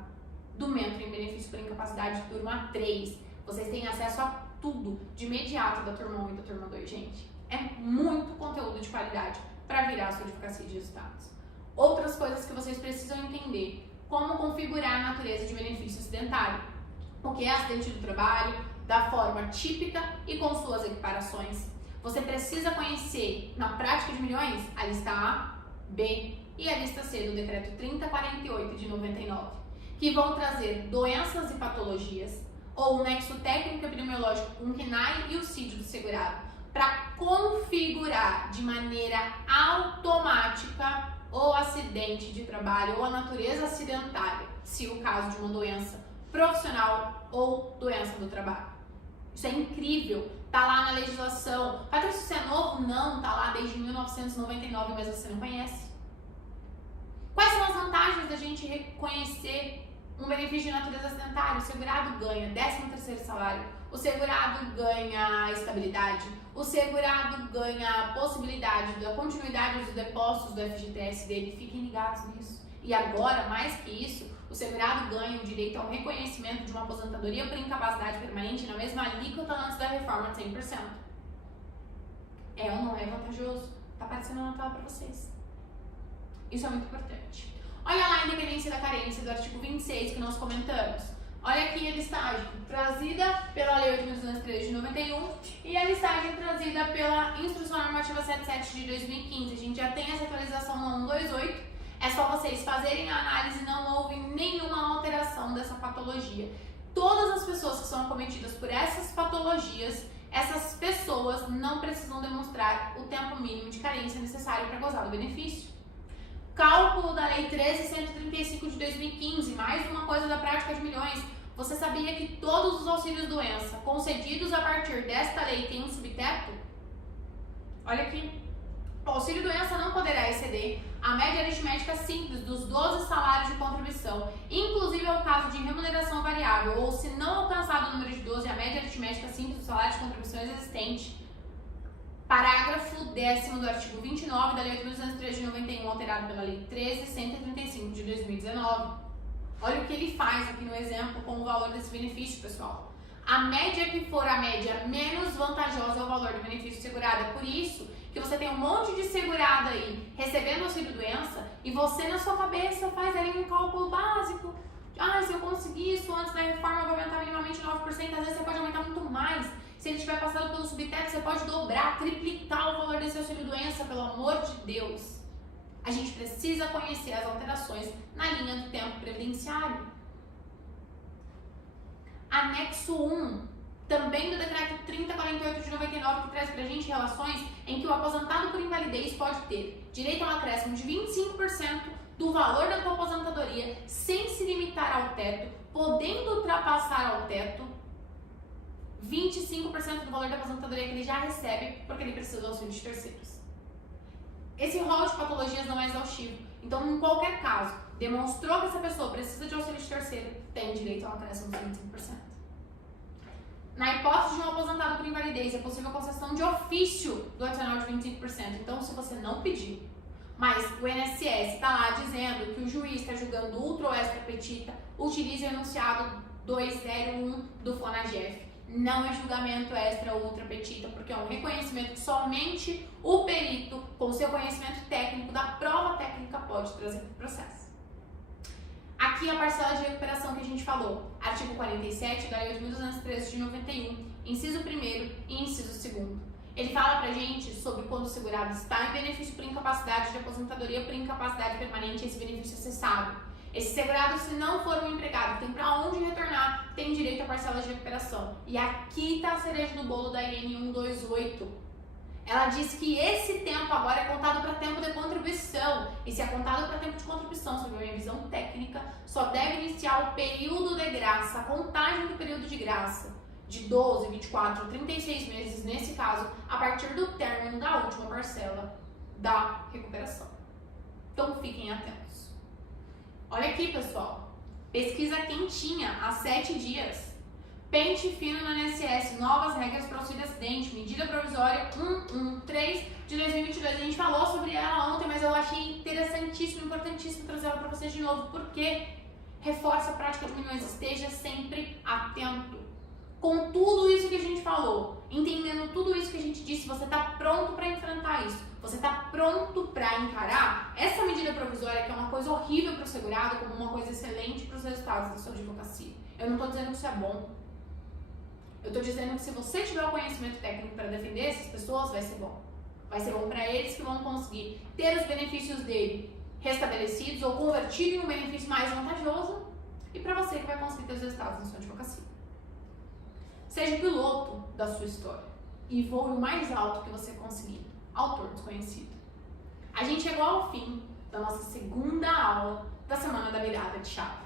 do Mentor em Benefício por Incapacidade de turma 3. Vocês têm acesso a tudo de imediato da turma 1 e da turma 2, gente. É muito conteúdo de qualidade para virar a sua advocacia de resultados. Outras coisas que vocês precisam entender: como configurar a natureza de benefício acidentário, o que é acidente do trabalho, da forma típica e com suas equiparações. Você precisa conhecer, na prática de milhões, a lista A, B e a lista C do decreto 3048 de 99, que vão trazer doenças e patologias, ou o nexo técnico epidemiológico com o CNAE e o CID do segurado, para configurar de maneira automática o acidente de trabalho ou a natureza acidentária, se o caso de uma doença profissional ou doença do trabalho. Isso é incrível, tá lá na legislação. Patrícia, isso é novo? Não, tá lá desde 1999, mas você não conhece. Quais são as vantagens da gente reconhecer um benefício de natureza acidentária? O segurado ganha 13º salário, o segurado ganha estabilidade, o segurado ganha a possibilidade da continuidade dos depósitos do FGTS dele. Fiquem ligados nisso. E agora, mais que isso, o segurado ganha o direito ao reconhecimento de uma aposentadoria por incapacidade permanente na mesma alíquota antes da reforma de 100%. É ou não é vantajoso? Tá aparecendo na tela para vocês. Isso é muito importante. Olha lá a independência da carência do artigo 26 que nós comentamos. Olha aqui a listagem trazida pela Lei 8.213 de 91 e a listagem trazida pela Instrução Normativa 77 de 2015. A gente já tem essa atualização no 128. É só vocês fazerem a análise, não houve nenhuma alteração dessa patologia. Todas as pessoas que são acometidas por essas patologias, essas pessoas não precisam demonstrar o tempo mínimo de carência necessário para gozar do benefício. Cálculo da Lei 13.135 de 2015, mais uma coisa da prática de milhões. Você sabia que todos os auxílios-doença concedidos a partir desta lei têm um subteto? Olha aqui. O auxílio-doença não poderá exceder a média aritmética simples dos 12 salários de contribuição, inclusive ao caso de remuneração variável, ou se não alcançado o número de 12, a média aritmética simples dos salários de contribuição existente. Parágrafo 10º do artigo 29 da Lei 8.213 de 91, alterado pela Lei 13.135 de 2019. Olha o que ele faz aqui no exemplo com o valor desse benefício, pessoal. A média que for a média menos vantajosa é o valor do benefício segurado. É por isso que você tem um monte de segurado aí recebendo auxílio-doença e você na sua cabeça faz ali um cálculo básico. Se eu conseguir isso antes da reforma, eu vou aumentar minimamente 9%. Às vezes você pode aumentar muito mais. Se ele estiver passando pelo subteto, você pode dobrar, triplicar o valor desse auxílio-doença, pelo amor de Deus. A gente precisa conhecer as alterações na linha do tempo previdenciário. Anexo 1, também do Decreto 3048 de 99, que traz pra gente relações em que o aposentado por invalidez pode ter direito a um acréscimo de 25% do valor da tua aposentadoria, sem se limitar ao teto, podendo ultrapassar ao teto 25% do valor da aposentadoria que ele já recebe, porque ele precisa do auxílio de terceiros. Esse rol de patologias não é exaustivo. Então, em qualquer caso, demonstrou que essa pessoa precisa de auxílio de terceiro, tem direito a um acréscimo de 25%. Na hipótese de um aposentado por invalidez, é possível concessão de ofício do adicional de 25%. Então, se você não pediu, mas o INSS está lá dizendo que o juiz está julgando ultra ou extra petita, utilize o enunciado 201 do FONAGEF. Não é julgamento extra ou ultra petita, porque é um reconhecimento que somente o perito, com seu conhecimento técnico da prova técnica, pode trazer para o processo. Aqui a parcela de recuperação que a gente falou, artigo 47 da Lei 8.213 de 91, inciso 1º e inciso 2º. Ele fala pra gente sobre quando o segurado está em benefício por incapacidade de aposentadoria ou por incapacidade permanente, esse benefício é cessado. Esse segurado, se não for um empregado, tem para onde retornar, tem direito a parcelas de recuperação. E aqui está a cereja do bolo da IN 128. Ela diz que esse tempo agora é contado para tempo de contribuição. E se é contado para tempo de contribuição, sob a minha visão técnica, só deve iniciar o período de graça, a contagem do período de graça, de 12, 24, 36 meses, nesse caso, a partir do término da última parcela da recuperação. Então fiquem atentos. Olha aqui, pessoal, pesquisa quentinha há 7 dias. Pente fino no INSS, novas regras para auxílio acidente, medida provisória 113 de 2022. A gente falou sobre ela ontem, mas eu achei interessantíssimo, importantíssimo trazer ela para vocês de novo, porque reforça a prática de milhões. Esteja sempre atento. Com tudo isso que a gente falou, entendendo tudo isso que a gente disse, você está pronto para enfrentar isso? Você está pronto para encarar essa medida provisória, que é uma coisa horrível para o segurado, como uma coisa excelente para os resultados da sua advocacia? Eu não estou dizendo que isso é bom. Eu estou dizendo que se você tiver o conhecimento técnico para defender essas pessoas, vai ser bom. Vai ser bom para eles, que vão conseguir ter os benefícios dele restabelecidos ou convertidos em um benefício mais vantajoso, e para você que vai conseguir ter os resultados da sua advocacia. Seja piloto da sua história e voe o mais alto que você conseguir. Autor desconhecido. A gente chegou ao fim da nossa segunda aula da semana da virada de chave.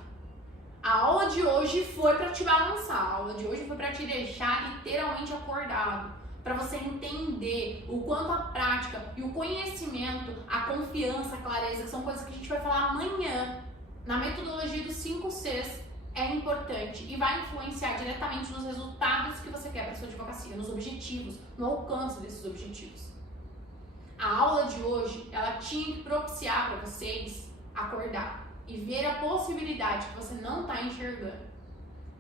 A aula de hoje foi para te balançar, a aula de hoje foi para te deixar literalmente acordado, para você entender o quanto a prática e o conhecimento, a confiança, a clareza, que são coisas que a gente vai falar amanhã na metodologia dos 5 Cs, é importante e vai influenciar diretamente nos resultados que você quer para sua advocacia, nos objetivos, no alcance desses objetivos. A aula de hoje, ela tinha que propiciar para vocês acordar e ver a possibilidade que você não está enxergando.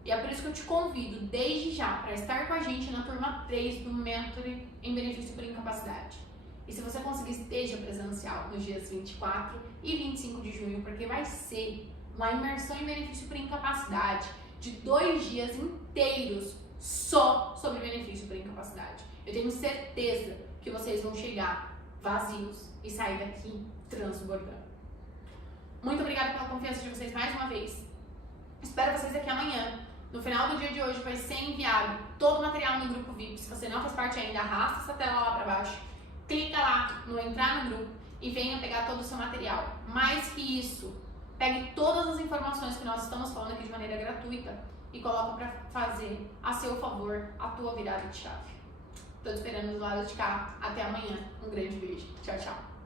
E é por isso que eu te convido, desde já, para estar com a gente na turma 3 do Mentoring em Benefício por Incapacidade. E se você conseguir, esteja presencial nos dias 24 e 25 de junho, porque vai ser uma imersão em benefício por incapacidade, de 2 dias inteiros só sobre benefício por incapacidade. Eu tenho certeza que vocês vão chegar vazios e sair daqui transbordando. Muito obrigada pela confiança de vocês mais uma vez. Espero vocês aqui amanhã. No final do dia de hoje vai ser enviado todo o material no grupo VIP. Se você não faz parte ainda, arrasta essa tela lá para baixo, clica lá no entrar no grupo e venha pegar todo o seu material. Mais que isso, pegue todas as informações que nós estamos falando aqui de maneira gratuita e coloque para fazer a seu favor a tua virada de chave. Estou te esperando do lado de cá. Até amanhã. Um grande beijo. Tchau, tchau.